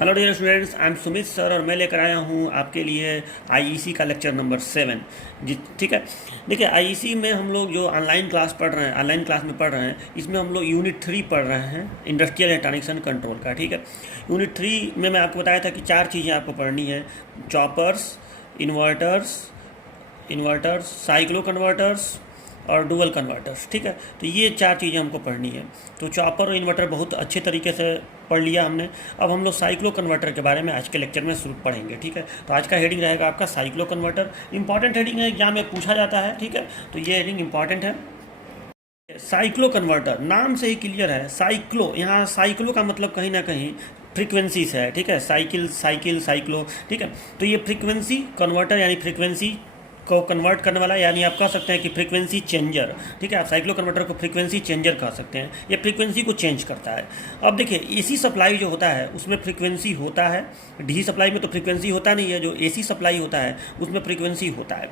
Hello dear students, I am Sumit sir और मैं लेकर आया हूँ आपके लिए आईईसी का लेक्चर नंबर 7। जी ठीक है। देखिए, आईईसी में हम लोग जो ऑनलाइन क्लास पढ़ रहे हैं, ऑनलाइन क्लास में पढ़ रहे हैं, इसमें हम लोग यूनिट 3 पढ़ रहे हैं, इंडस्ट्रियल इलेक्ट्रॉनिक्स एंड कंट्रोल का। ठीक है। यूनिट 3 में मैं आपको बताया था कि 4 चीज़ें आपको पढ़नी है: choppers, inverters inverters cyclo converters और डुअल कन्वर्टर्स। ठीक है। तो ये 4 चीज़ें हमको पढ़नी है। तो चॉपर और इन्वर्टर बहुत अच्छे तरीके से पढ़ लिया हमने। अब हम लोग साइक्लो कन्वर्टर के बारे में आज के लेक्चर में शुरू पढ़ेंगे। ठीक है। तो आज का हेडिंग रहेगा आपका साइक्लो कन्वर्टर। इंपॉर्टेंट हेडिंग है, एग्जाम में पूछा जाता है। ठीक है। तो ये हेडिंग इंपॉर्टेंट है। साइक्लो कन्वर्टर नाम से ही क्लियर है। साइक्लो, यहाँ साइक्लो का मतलब कहीं ना कहीं फ्रीक्वेंसीज है। ठीक है। Cycle cycle cyclo. ठीक है। तो ये फ्रीक्वेंसी कन्वर्टर यानी फ्रीक्वेंसी को कन्वर्ट करने वाला, यानी आप कह सकते हैं कि फ्रीक्वेंसी चेंजर। ठीक है। आप साइक्लो कन्वर्टर को फ्रीक्वेंसी चेंजर कह सकते हैं। ये फ्रीक्वेंसी को चेंज करता है। अब देखिए, एसी सप्लाई जो होता है उसमें फ्रीक्वेंसी होता है। डीसी सप्लाई में तो फ्रीक्वेंसी होता नहीं है। जो एसी सप्लाई होता है उसमें फ्रीक्वेंसी होता है।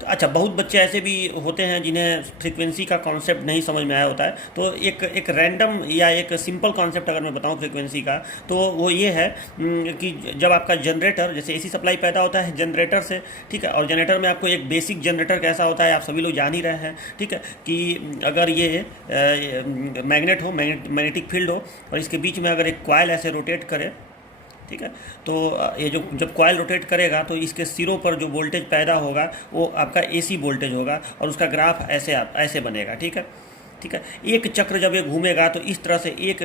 तो अच्छा, बहुत बच्चे ऐसे भी होते हैं जिन्हें फ्रीक्वेंसी का कॉन्सेप्ट नहीं समझ में आया होता है। तो एक रैंडम या एक सिंपल कॉन्सेप्ट अगर मैं बताऊं फ्रीक्वेंसी का, तो वो ये है कि जब आपका जनरेटर, जैसे एसी सप्लाई पैदा होता है जनरेटर से। ठीक है। और जनरेटर में आपको एक बेसिक जनरेटर कैसा होता है आप सभी लोग जान ही रहे हैं। ठीक है। कि अगर ये मैग्नेट हो, मैग्नेटिक फील्ड हो, और इसके बीच में अगर एक कॉइल ऐसे रोटेट करे, ठीक है, तो ये जो जब कॉइल रोटेट करेगा तो इसके सिरों पर जो वोल्टेज पैदा होगा वो आपका एसी वोल्टेज होगा, और उसका ग्राफ ऐसे बनेगा। ठीक है। ठीक है। एक चक्र जब ये घूमेगा तो इस तरह से एक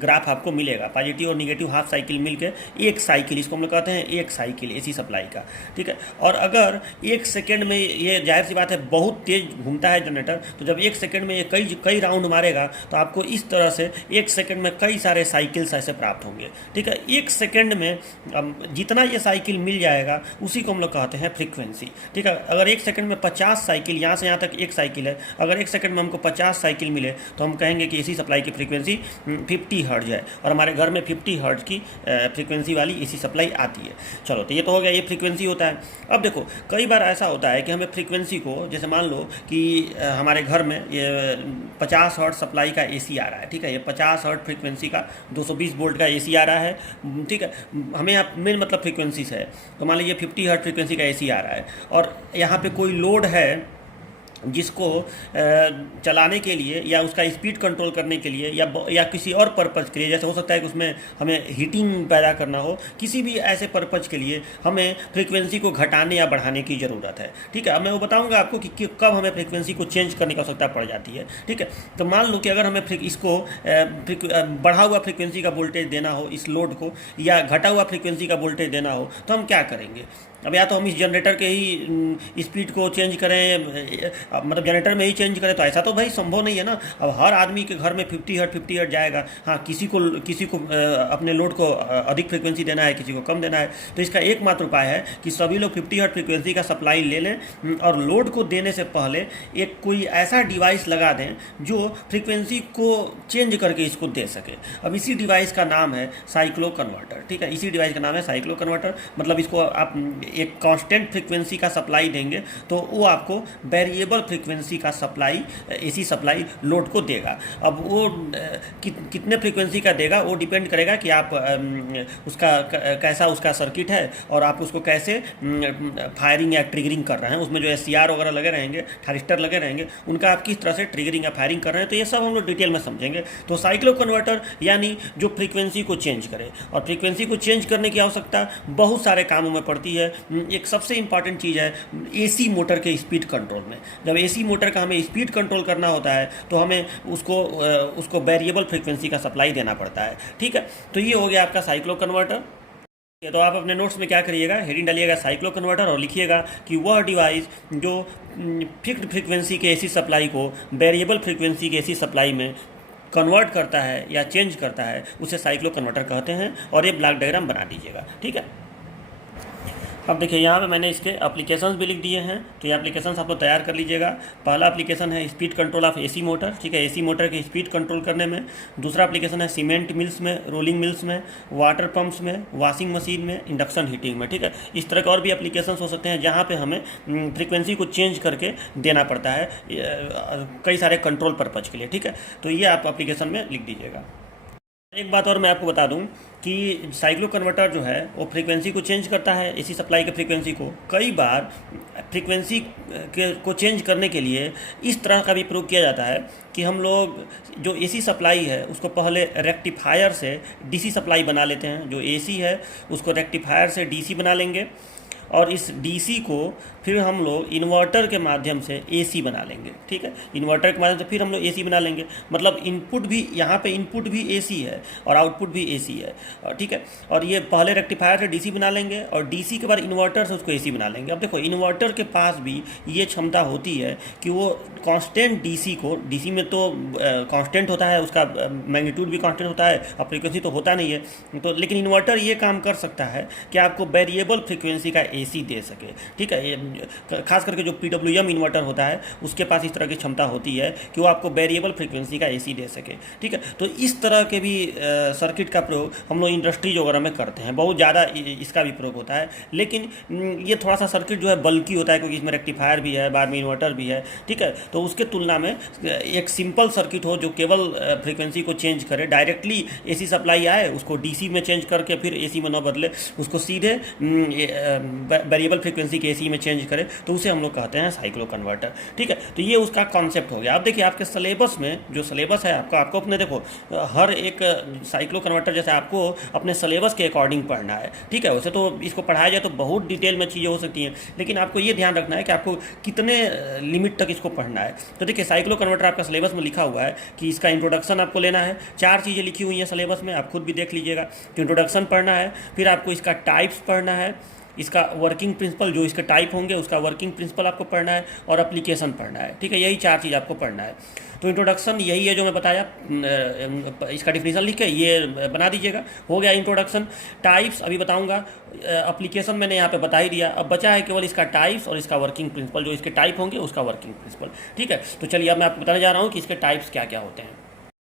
ग्राफ आपको मिलेगा। पॉजिटिव और निगेटिव हाफ साइकिल मिलके एक साइकिल, इसको हम लोग कहते हैं एक साइकिल एसी सप्लाई का। ठीक है। और अगर 1 सेकेंड में, ये जाहिर सी बात है बहुत तेज घूमता है जनरेटर, तो जब 1 सेकेंड में ये कई राउंड मारेगा तो आपको इस तरह से 1 सेकेंड में कई सारे साइकिल्स ऐसे प्राप्त होंगे। ठीक है। 1 सेकेंड में जितना ये साइकिल मिल जाएगा उसी को हम लोग कहते हैं फ्रीक्वेंसी। ठीक है। अगर 1 सेकेंड में 50 साइकिल, यहाँ से यहाँ तक एक साइकिल है, अगर 1 सेकेंड में हमको 50 साइकिल मिले तो हम कहेंगे कि एसी सप्लाई की फ्रीक्वेंसी 50 हर्ट्ज है, और हमारे घर में 50 हर्ट्ज की फ्रीक्वेंसी वाली एसी सप्लाई आती है। चलो, तो ये तो हो गया, ये फ्रीक्वेंसी होता है। अब देखो, कई बार ऐसा होता है कि हमें फ्रीक्वेंसी को, जैसे मान लो कि हमारे घर में ये 50 हर्ट्ज सप्लाई का एसी आ रहा है। ठीक है। ये 50 हर्ट्ज फ्रीक्वेंसी का 220 वोल्ट का एसी आ रहा है। ठीक है। हमें यहाँ मेन मतलब फ्रीक्वेंसी से है। तो मान लीजिए 50 हर्ट्ज फ्रीक्वेंसी का एसी आ रहा है, और यहाँ पे कोई लोड है जिसको चलाने के लिए या उसका स्पीड कंट्रोल करने के लिए या किसी और पर्पज़ के लिए, जैसे हो सकता है कि उसमें हमें हीटिंग पैदा करना हो, किसी भी ऐसे पर्पज़ के लिए हमें फ्रीक्वेंसी को घटाने या बढ़ाने की ज़रूरत है। ठीक है। अब मैं वो बताऊंगा आपको कि कब हमें फ्रीक्वेंसी को चेंज करने की आवश्यकता पड़ जाती है। ठीक है। तो मान लो कि अगर हमें इसको बढ़ा हुआ फ्रीक्वेंसी का वोल्टेज देना हो इस लोड को, या घटा हुआ फ्रीक्वेंसी का वोल्टेज देना हो, तो हम क्या करेंगे? अब या तो हम इस जनरेटर के ही स्पीड को चेंज करें, मतलब जनरेटर में ही चेंज करें, तो ऐसा तो भाई संभव नहीं है ना। अब हर आदमी के घर में 50 हर्ट्ज जाएगा। हाँ, किसी को अपने लोड को अधिक फ्रीक्वेंसी देना है, किसी को कम देना है। तो इसका एकमात्र उपाय है कि सभी लोग 50 हर्ट्ज फ्रीक्वेंसी का सप्लाई ले लें, और लोड को देने से पहले एक कोई ऐसा डिवाइस लगा दें जो फ्रीक्वेंसी को चेंज करके इसको दे सके। अब इसी डिवाइस का नाम है साइक्लो कन्वर्टर। ठीक है। इसी डिवाइस का नाम है साइक्लो कन्वर्टर। मतलब इसको आप एक कांस्टेंट फ्रीक्वेंसी का सप्लाई देंगे तो वो आपको वेरिएबल फ्रीक्वेंसी का सप्लाई, एसी सप्लाई लोड को देगा। अब वो कितने फ्रीक्वेंसी का देगा वो डिपेंड करेगा कि आप उसका कैसा उसका सर्किट है, और आप उसको कैसे फायरिंग या ट्रिगरिंग कर रहे हैं। उसमें जो SCR वगैरह लगे रहेंगे, थारिस्टर लगे रहेंगे, उनका आप किस तरह से ट्रिगरिंग या फायरिंग कर रहे हैं, तो ये सब हम लोग डिटेल में समझेंगे। तो साइक्लो कन्वर्टर यानी जो फ्रीक्वेंसी को चेंज करे, और फ्रीक्वेंसी को चेंज करने की आवश्यकता बहुत सारे कामों में पड़ती है। एक सबसे इंपॉर्टेंट चीज़ है एसी मोटर के स्पीड कंट्रोल में। जब एसी मोटर का हमें स्पीड कंट्रोल करना होता है तो हमें उसको वेरिएबल फ्रीक्वेंसी का सप्लाई देना पड़ता है। ठीक है। तो ये हो गया आपका साइक्लो कन्वर्टर। तो आप अपने नोट्स में क्या करिएगा, हेडिंग डालिएगा साइक्लो कन्वर्टर, और लिखिएगा कि वह डिवाइस जो फिक्स्ड फ्रीक्वेंसी के एसी सप्लाई को वेरिएबल फ्रीक्वेंसी के एसी सप्लाई में कन्वर्ट करता है या चेंज करता है उसे साइक्लो कन्वर्टर कहते हैं। और ये ब्लॉक डायग्राम बना दीजिएगा। ठीक है। अब देखिए, यहाँ पे मैंने इसके एप्लीकेशंस भी लिख दिए हैं, तो ये एप्लीकेशंस आप लोग तैयार कर लीजिएगा। पहला एप्लीकेशन है speed control of AC motor. ठीक है। एसी मोटर की स्पीड कंट्रोल करने में। दूसरा एप्लीकेशन है सीमेंट मिल्स में, रोलिंग मिल्स में, वाटर पंप्स में, वॉशिंग मशीन में, इंडक्शन हीटिंग में। ठीक है। इस तरह के और भी एप्लीकेशन हो सकते हैं जहाँ पर हमें फ्रीक्वेंसी को चेंज करके देना पड़ता है कई सारे कंट्रोल पर्पज़ के लिए। ठीक है। तो ये आप एप्लीकेशन में लिख दीजिएगा। एक बात और मैं आपको बता दूं कि साइक्लो कन्वर्टर जो है वो फ्रीक्वेंसी को चेंज करता है, एसी सप्लाई के फ्रीक्वेंसी को। कई बार फ्रीक्वेंसी के को चेंज करने के लिए इस तरह का भी प्रयोग किया जाता है कि हम लोग जो एसी सप्लाई है उसको पहले रेक्टिफायर से डीसी सप्लाई बना लेते हैं। जो एसी है उसको रेक्टिफायर से डीसी बना लेंगे और इस डीसी को फिर हम लोग इन्वर्टर के माध्यम से एसी बना लेंगे। ठीक है, इन्वर्टर के माध्यम से फिर हम लोग एसी बना लेंगे। मतलब इनपुट भी यहाँ पे इनपुट भी एसी है और आउटपुट भी एसी है। और ठीक है, और ये पहले रेक्टिफायर से डीसी बना लेंगे और डीसी के बाद इन्वर्टर से उसको एसी बना लेंगे। अब देखो इन्वर्टर के पास भी ये क्षमता होती है कि वो कांस्टेंट डीसी को, डीसी में तो कांस्टेंट होता है, उसका मैग्नीट्यूड भी कांस्टेंट होता है और फ्रीक्वेंसी तो होता नहीं है, तो लेकिन इन्वर्टर ये काम कर सकता है कि आपको वेरिएबल फ्रीक्वेंसी का एसी दे सके। ठीक है, खास करके जो PWM इन्वर्टर होता है उसके पास इस तरह की क्षमता होती है कि वो आपको वेरिएबल फ्रीक्वेंसी का एसी दे सके। ठीक है, तो इस तरह के भी सर्किट का प्रयोग हम लोग इंडस्ट्रीज वगैरह में करते हैं, बहुत ज़्यादा इसका भी प्रयोग होता है। लेकिन ये थोड़ा सा सर्किट जो है बल्कि होता है क्योंकि इसमें रेक्टिफायर भी है, बाद में इन्वर्टर भी है। ठीक है, तो उसके तुलना में एक सिंपल सर्किट हो जो केवल फ्रीक्वेंसी को चेंज करे, डायरेक्टली एसी सप्लाई आए उसको डीसी में चेंज करके फिर एसी में न बदले, उसको सीधे वेरिएबल फ्रीक्वेंसी के एसी में चेंज करे, तो उसे हम लोग कहते हैं साइक्लो कन्वर्टर। ठीक है, तो ये उसका कॉन्सेप्ट हो गया। अब देखिए आपके सिलेबस में जो सिलेबस है आपको अपने देखो हर एक साइक्लो कन्वर्टर जैसे आपको अपने सिलेबस के अकॉर्डिंग पढ़ना है। ठीक है, वैसे तो इसको पढ़ाया जाए तो बहुत डिटेल में चीज़ें हो सकती हैं, लेकिन आपको ये ध्यान रखना है कि आपको कितने लिमिट तक इसको पढ़ना है। तो देखिए साइक्लो कन्वर्टर आपका सिलेबस में लिखा हुआ है कि इसका इंट्रोडक्शन आपको लेना है। 4 चीज़ें लिखी हुई हैं सिलेबस में, आप खुद भी देख लीजिएगा। तो इंट्रोडक्शन पढ़ना है, फिर आपको इसका टाइप्स पढ़ना है, इसका वर्किंग प्रिंसिपल जो इसके टाइप होंगे उसका वर्किंग प्रिंसिपल आपको पढ़ना है और एप्लीकेशन पढ़ना है। ठीक है, यही 4 चीज़ आपको पढ़ना है। तो इंट्रोडक्शन यही है जो मैं बताया, इसका डिफिनीशन लिख के ये बना दीजिएगा, हो गया इंट्रोडक्शन। टाइप्स अभी बताऊंगा, एप्लीकेशन मैंने यहाँ पे बता ही दिया। अब बचा है केवल इसका टाइप्स और इसका वर्किंग प्रिंसिपल, जो इसके टाइप होंगे उसका वर्किंग प्रिंसिपल। ठीक है, तो चलिए अब मैं आपको बताने जा रहा हूँ कि इसके टाइप्स क्या क्या होते हैं।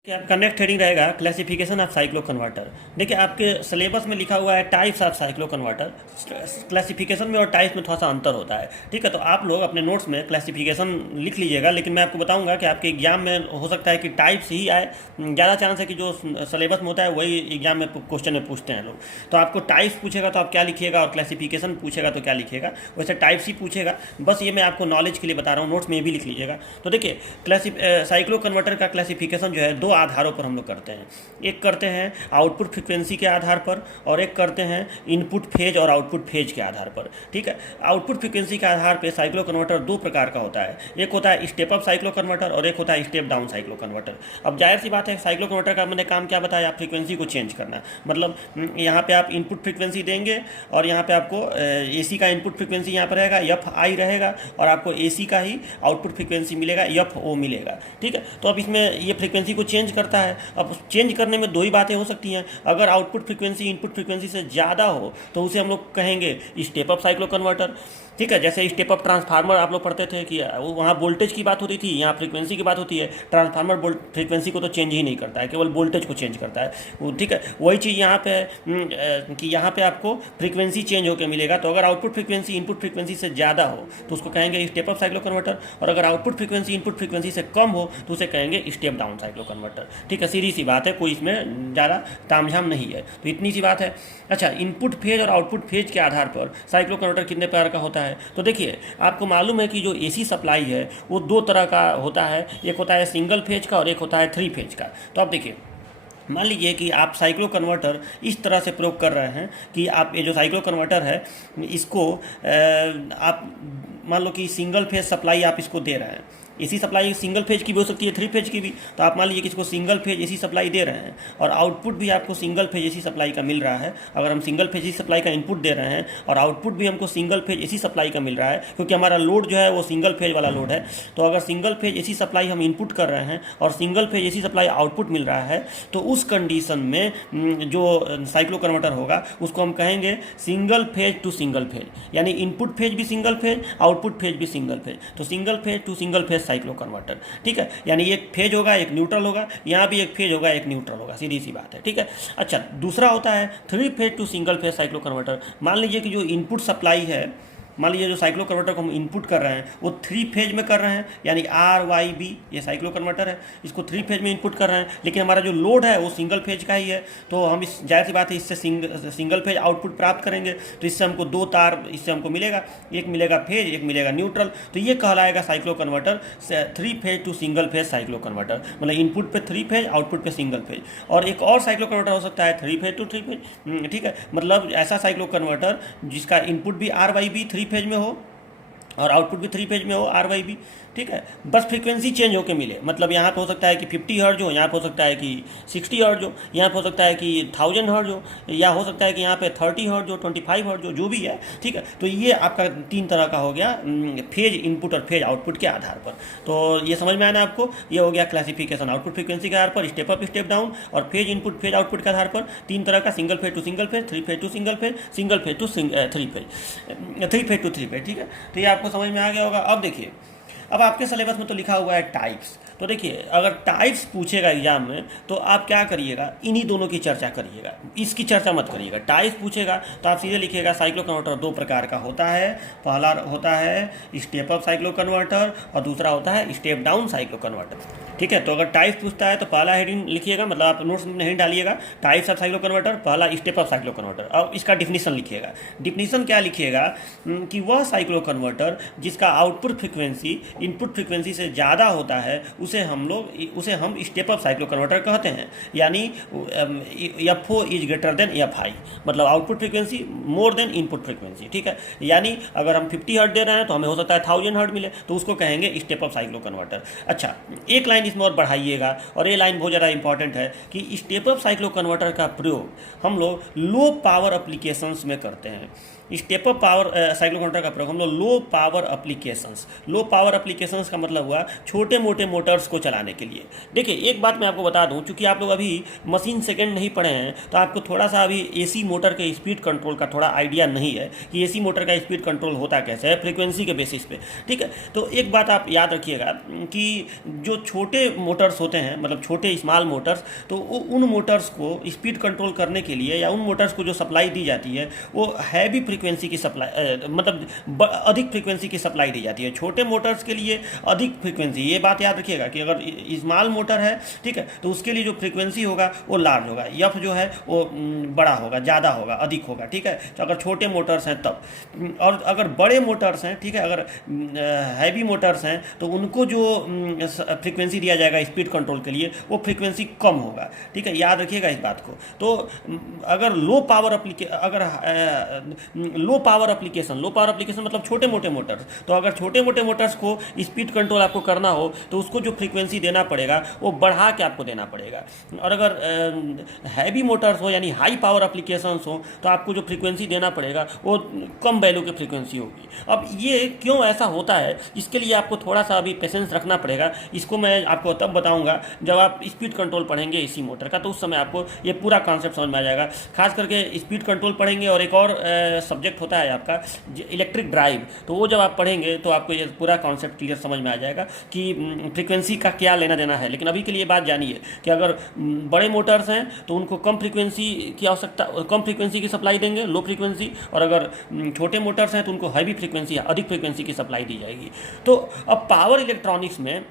कि आपका नेक्स्ट हेडिंग रहेगा क्लासिफिकेशन ऑफ साइक्लो कन्वर्टर। देखिए आपके सिलेबस में लिखा हुआ है types of cyclo converter. Classification में और टाइप्स में थोड़ा सा अंतर होता है। ठीक है, तो आप लोग अपने नोट्स में क्लासिफिकेशन लिख लीजिएगा, लेकिन मैं आपको बताऊंगा कि आपके एग्जाम में हो सकता है कि टाइप्स ही आए। ज़्यादा चांस है कि जो सिलेबस में होता है वही एग्जाम में क्वेश्चन में पूछते हैं लोग। तो आपको टाइप्स पूछेगा तो आप क्या लिखिएगा और क्लासिफिकेशन पूछेगा तो क्या लिखिएगा, वैसे टाइप्स ही पूछेगा। बस ये मैं आपको नॉलेज के लिए बता रहा हूँ, नोट्स में भी लिख लीजिएगा। तो देखिए साइक्लो कन्वर्टर का क्लासिफिकेशन जो है 2 आधारों पर हम लोग करते हैं। एक करते हैं आउटपुट फ्रीक्वेंसी के आधार पर और एक करते हैं इनपुट फेज और आउटपुट फेज के आधार पर। ठीक है, आउटपुट फ्रीक्वेंसी के आधार पर साइक्लो कन्वर्टर 2 प्रकार का होता है। एक होता है स्टेप अप साइक्लो कन्वर्टर और एक होता है स्टेप डाउन साइक्लो कन्वर्टर। अब जाहिर सी बात है साइक्लो कन्वर्टर का मैंने काम क्या बताया, फ्रीक्वेंसी को चेंज करना। मतलब यहाँ पे आप इनपुट फ्रीक्वेंसी देंगे और यहाँ पे आपको एसी का इनपुट फ्रीक्वेंसी यहाँ पर रहेगा FI रहेगा और आपको एसी का ही आउटपुट फ्रीक्वेंसी मिलेगा FO मिलेगा। ठीक है, तो अब इसमें ये फ्रीक्वेंसी को चेंज करता है। अब चेंज करने में 2 ही बातें हो सकती हैं। अगर आउटपुट फ्रीक्वेंसी इनपुट फ्रीक्वेंसी से ज़्यादा हो तो उसे हम लोग कहेंगे स्टेप अप साइक्लो कन्वर्टर। ठीक है, जैसे स्टेप अप ट्रांसफार्मर आप लोग पढ़ते थे कि वहाँ वोल्टेज की बात होती थी, यहाँ फ्रीक्वेंसी की बात होती है। ट्रांसफार्मर फ्रीक्वेंसी को तो चेंज ही नहीं करता है, केवल वोल्टेज को चेंज करता है। ठीक है, वही चीज़ यहाँ पे है कि यहाँ पे आपको फ्रीक्वेंसी चेंज होकर मिलेगा। तो अगर आउटपुट फ्रीक्वेंसी इनपुट फ्रीक्वेंसी से ज़्यादा हो तो उसको कहेंगे स्टेप अप साइक्लो कन्वर्टर, और अगर आउटपुट फ्रीक्वेंसी इनपुट फ्रीक्वेंसी से कम हो तो उसे कहेंगे स्टेप डाउन साइक्लो कन्वर्टर। ठीक है, सीधी सी बात है, कोई इसमें ज़्यादा तामझाम नहीं है, तो इतनी सी बात है। अच्छा, इनपुट फेज और आउटपुट फेज के आधार पर साइक्लो कन्वर्टर कितने प्रकार का होता है, तो देखिए आपको मालूम है कि जो एसी सप्लाई है वो 2 तरह का होता है। एक होता है सिंगल फेज का और एक होता है 3 फेज का। तो आप देखिए, मान लीजिए कि आप साइक्लो कन्वर्टर इस तरह से प्रयोग कर रहे हैं कि आप ये जो साइक्लो कन्वर्टर है इसको आप मान लो कि सिंगल फेज सप्लाई आप इसको दे रहे हैं। एसी सप्लाई सिंगल फेज की भी हो सकती है, 3 फेज की भी। तो आप मान लीजिए कि इसको सिंगल फेज एसी सप्लाई दे रहे हैं और आउटपुट भी आपको सिंगल फेज एसी सप्लाई का मिल रहा है। अगर हम सिंगल फेज एसी सप्लाई का इनपुट दे रहे हैं और आउटपुट भी हमको सिंगल फेज एसी सप्लाई का मिल रहा है, क्योंकि हमारा लोड जो है वो सिंगल फेज वाला लोड है। तो अगर सिंगल फेज एसी सप्लाई हम इनपुट कर रहे हैं और single phase AC supply output मिल रहा है, तो उस कंडीशन में जो साइक्लो कन्वर्टर होगा उसको हम कहेंगे single phase two single phase, यानी इनपुट फेज भी सिंगल फेज, आउटपुट फेज भी सिंगल फेज। तो single phase two single phase cyclo converter. ठीक है, यानी एक फेज होगा एक न्यूट्रल होगा, यहाँ भी एक फेज होगा एक न्यूट्रल होगा, सीधी सी बात है। ठीक है, अच्छा दूसरा होता है 3 phase two single phase cyclo converter. मान लीजिए कि जो इनपुट सप्लाई है मान लीजिए जो साइक्लो कन्वर्टर को हम इनपुट कर रहे हैं वो 3 फेज में कर रहे हैं, यानी RYB ये साइक्लो कन्वर्टर है, इसको 3 फेज में इनपुट कर रहे हैं, लेकिन हमारा जो लोड है वो सिंगल फेज का ही है। तो हम इस जाहिर सी बात है इससे सिंगल फेज आउटपुट प्राप्त करेंगे। तो इससे हमको 2 तार इससे हमको मिलेगा, एक मिलेगा फेज, एक मिलेगा न्यूट्रल। तो ये कहलाएगा cyclo converter 3 phase two single phase cyclo converter, मतलब इनपुट पे 3 फेज, आउटपुट पे सिंगल फेज। और एक और साइक्लो कन्वर्टर हो सकता है 3 फेज टू 3 फेज, ठीक है, मतलब ऐसा साइक्लो कन्वर्टर जिसका इनपुट भी RYB 3 फेज में हो और आउटपुट भी 3 फेज में हो RYB, ठीक है, बस फ्रीक्वेंसी चेंज होकर मिले। मतलब यहाँ पे हो सकता है कि 50 हर्ट्ज हो, यहाँ पे हो सकता है कि 60 हर्ट्ज हो, यहाँ पे हो सकता है कि 1000 हर्ट्ज हो, या हो सकता है कि यहाँ पे 30 हर्ट्ज हो, 25 हर्ट्ज हो, जो भी है, ठीक है। तो ये आपका 3 तरह का हो गया फेज इनपुट और फेज आउटपुट के आधार पर। तो ये समझ में आना आपको, ये हो गया क्लासिफिकेशन आउटपुट फ्रीक्वेंसी के आधार पर, स्टेप अप स्टेप डाउन, और फेज इनपुट फेज आउटपुट के आधार पर 3 तरह का, single phase two single phase, 3 phase two single phase, single phase two 3 phase, 3 phase two 3 phase, ठीक है। तो ये आपको समझ में आ गया होगा। अब देखिए, अब आपके सिलेबस में तो लिखा हुआ है टाइप्स। तो देखिए, अगर टाइप्स पूछेगा एग्जाम में तो आप क्या करिएगा, इन्हीं दोनों की चर्चा करिएगा, इसकी चर्चा मत करिएगा। टाइप्स पूछेगा तो आप सीधे लिखिएगा साइक्लो कन्वर्टर 2 प्रकार का होता है। पहला होता है स्टेप अप साइक्लो कन्वर्टर और दूसरा होता है स्टेप डाउन साइक्लो कन्वर्टर, ठीक है। तो अगर टाइप्स पूछता है तो पहला हेडिंग लिखिएगा, मतलब आप नोट्स में नहीं डालिएगा, टाइप्स ऑफ साइक्लो कन्वर्टर, पहला स्टेप अप साइक्लो कन्वर्टर। अब इसका डिफिनीशन लिखिएगा। डिफिनीशन क्या लिखिएगा कि वह साइक्लो कन्वर्टर जिसका आउटपुट फ्रीक्वेंसी इनपुट फ्रीक्वेंसी से ज़्यादा होता है उसे हम स्टेप अप साइक्लो कन्वर्टर कहते हैं, यानी FO is greater than FI, मतलब output frequency more than input frequency, ठीक है। यानी अगर हम 50 हर्ट्ज दे रहे हैं तो हमें हो सकता है 1000 हर्ट्ज मिले, तो उसको कहेंगे स्टेप अप साइक्लो कन्वर्टर। अच्छा, एक लाइन इसमें और बढ़ाइएगा, और ये लाइन बहुत ज़्यादा इंपॉर्टेंट है कि स्टेप अप साइक्लो कन्वर्टर का प्रयोग हम लोग लो पावर एप्लीकेशंस में करते हैं। Step up power cyclo converter का प्रयोग हम लोग लो पावर एप्लीकेशंस का मतलब हुआ छोटे मोटे मोटर्स को चलाने के लिए। देखिए, एक बात मैं आपको बता दूं, चूंकि आप लोग अभी मशीन सेकंड नहीं पढ़े हैं तो आपको थोड़ा सा अभी AC मोटर के स्पीड कंट्रोल का थोड़ा आइडिया नहीं है कि AC मोटर का स्पीड कंट्रोल होता कैसे है, फ्रीक्वेंसी के बेसिस पे, ठीक है। तो एक बात आप याद रखिएगा कि जो छोटे मोटर्स होते हैं, मतलब छोटे स्मॉल मोटर्स, तो उन मोटर्स को स्पीड कंट्रोल करने के लिए या उन मोटर्स को जो सप्लाई दी जाती है वो हैवी फ्रीक्वेंसी की सप्लाई, मतलब अधिक फ्रीक्वेंसी की सप्लाई दी जाती है। छोटे मोटर्स के लिए अधिक फ्रीक्वेंसी, ये बात याद रखिएगा कि अगर स्मॉल मोटर है, ठीक है, तो उसके लिए जो फ्रीक्वेंसी होगा वो लार्ज होगा, एफ जो है वो बड़ा होगा, ज़्यादा होगा, अधिक होगा, ठीक है। तो अगर छोटे मोटर्स हैं तब, और अगर बड़े मोटर्स हैं, ठीक है, अगर हैवी मोटर्स हैं तो उनको जो फ्रीक्वेंसी दिया जाएगा स्पीड कंट्रोल के लिए वो फ्रीक्वेंसी कम होगा, ठीक है, याद रखिएगा इस बात को। तो अगर लो पावर एप्लीकेशन मतलब छोटे मोटे मोटर्स, तो अगर छोटे मोटे मोटर्स को स्पीड कंट्रोल आपको करना हो तो उसको जो फ्रीक्वेंसी देना पड़ेगा वो बढ़ा के आपको देना पड़ेगा। और अगर हैवी मोटर्स हो यानी हाई पावर एप्लीकेशंस हो तो आपको जो फ्रीक्वेंसी देना पड़ेगा वो कम वैल्यू की फ्रीक्वेंसी होगी। अब ये क्यों ऐसा होता है, इसके लिए आपको थोड़ा सा अभी पेशेंस रखना पड़ेगा। इसको मैं आपको तब बताऊंगा जब आप स्पीड कंट्रोल पढ़ेंगे एसी मोटर का, तो उस समय आपको ये पूरा कॉन्सेप्ट समझ में आ जाएगा। खास करके स्पीड कंट्रोल पढ़ेंगे और एक और सब्जेक्ट होता है आपका इलेक्ट्रिक ड्राइव, तो वो जब आप पढ़ेंगे तो आपको ये पूरा कॉन्सेप्ट क्लियर समझ में आ जाएगा कि फ्रीक्वेंसी का क्या लेना देना है। लेकिन अभी के लिए बात जानिए कि अगर बड़े मोटर्स हैं तो उनको कम फ्रीक्वेंसी की आवश्यकता, कम फ्रीक्वेंसी की सप्लाई देंगे, लो फ्रीक्वेंसी, और अगर छोटे मोटर्स हैं तो उनको हैवी फ्रीक्वेंसी या अधिक फ्रीक्वेंसी की सप्लाई दी जाएगी। तो अब पावर इलेक्ट्रॉनिक्स में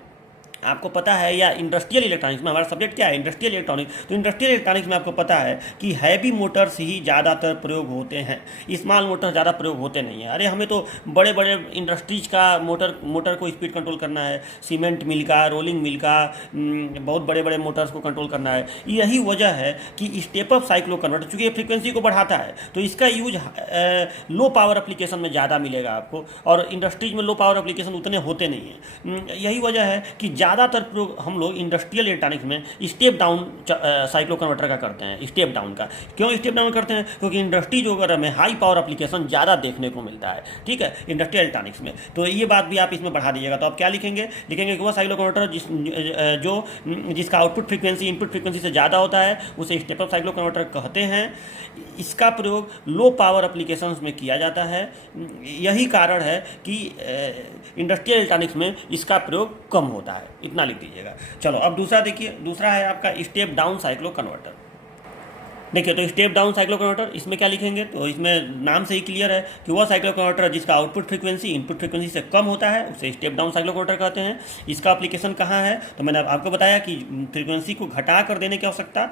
आपको पता है, या इंडस्ट्रियल इलेक्ट्रॉनिक्स में, हमारा सब्जेक्ट क्या है, इंडस्ट्रियल इलेक्ट्रॉनिक्स, तो इंडस्ट्रियल इलेक्ट्रॉनिक्स में आपको पता है कि हैवी मोटर्स ही ज़्यादातर प्रयोग होते हैं, स्मॉल मोटर ज़्यादा प्रयोग होते नहीं हैं। अरे हमें तो बड़े बड़े इंडस्ट्रीज का मोटर को स्पीड कंट्रोल करना है, सीमेंट मिल का, रोलिंग मिल का, बहुत बड़े बड़े मोटर्स को कंट्रोल करना है। यही वजह है कि स्टेप अप साइक्लो कन्वर्टर चूँकि ये फ्रीक्वेंसी को बढ़ाता है तो इसका यूज लो पावर एप्लीकेशन में ज़्यादा मिलेगा आपको, और इंडस्ट्रीज में लो पावर एप्लीकेशन उतने होते नहीं हैं। यही वजह है कि ज़्यादातर प्रयोग हम लोग इंडस्ट्रियल इलेक्ट्रॉनिक्स में स्टेप डाउन साइक्लो कन्वर्टर का करते हैं। स्टेप डाउन का क्यों स्टेप डाउन करते हैं, क्योंकि इंडस्ट्रीज वगैरह में हाई पावर एप्लीकेशन ज़्यादा देखने को मिलता है, ठीक है, इंडस्ट्रियल इलेक्ट्रॉनिक्स में। तो ये बात भी आप इसमें बढ़ा दीजिएगा। तो आप क्या लिखेंगे कि वह साइक्लो कन्वर्टर जिसका आउटपुट फ्रीक्वेंसी इनपुट फ्रीक्वेंसी से ज़्यादा होता है उसे स्टेप अप साइक्लो कन्वर्टर कहते हैं। इसका प्रयोग लो पावर एप्लीकेशंस में किया जाता है। यही कारण है कि इंडस्ट्रियल इलेक्ट्रॉनिक्स में इसका प्रयोग कम होता है। इतना लिख दीजिएगा। चलो अब दूसरा देखिए, दूसरा है आपका स्टेप डाउन साइक्लो कन्वर्टर। देखिए, तो स्टेप डाउन साइक्लो कन्वर्टर इसमें क्या लिखेंगे, तो इसमें नाम से ही क्लियर है कि वह साइक्लो कन्वर्टर जिसका आउटपुट फ्रीक्वेंसी इनपुट फ्रीक्वेंसी से कम होता है उसे स्टेप डाउन साइक्लो कन्वर्टर कहते हैं। इसका एप्लीकेशन कहाँ है, तो मैंने आपको बताया कि फ्रीक्वेंसी को घटा कर देने की आवश्यकता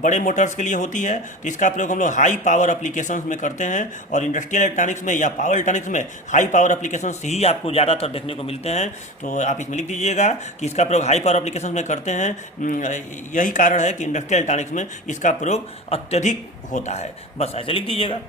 बड़े मोटर्स के लिए होती है, तो इसका प्रयोग हम लोग हाई पावर एप्लीकेशंस में करते हैं, और इंडस्ट्रियल इलेक्ट्रॉनिक्स में या पावर इलेक्ट्रॉनिक्स में हाई पावर एप्लीकेशन ही आपको ज़्यादातर देखने को मिलते हैं। तो आप इसमें लिख दीजिएगा कि इसका प्रयोग हाई पावर एप्लीकेशन में करते हैं। यही कारण है कि इंडस्ट्रियल इलेक्ट्रॉनिक्स में इसका प्रयोग अत्यधिक होता है, बस ऐसे लिख दीजिएगा।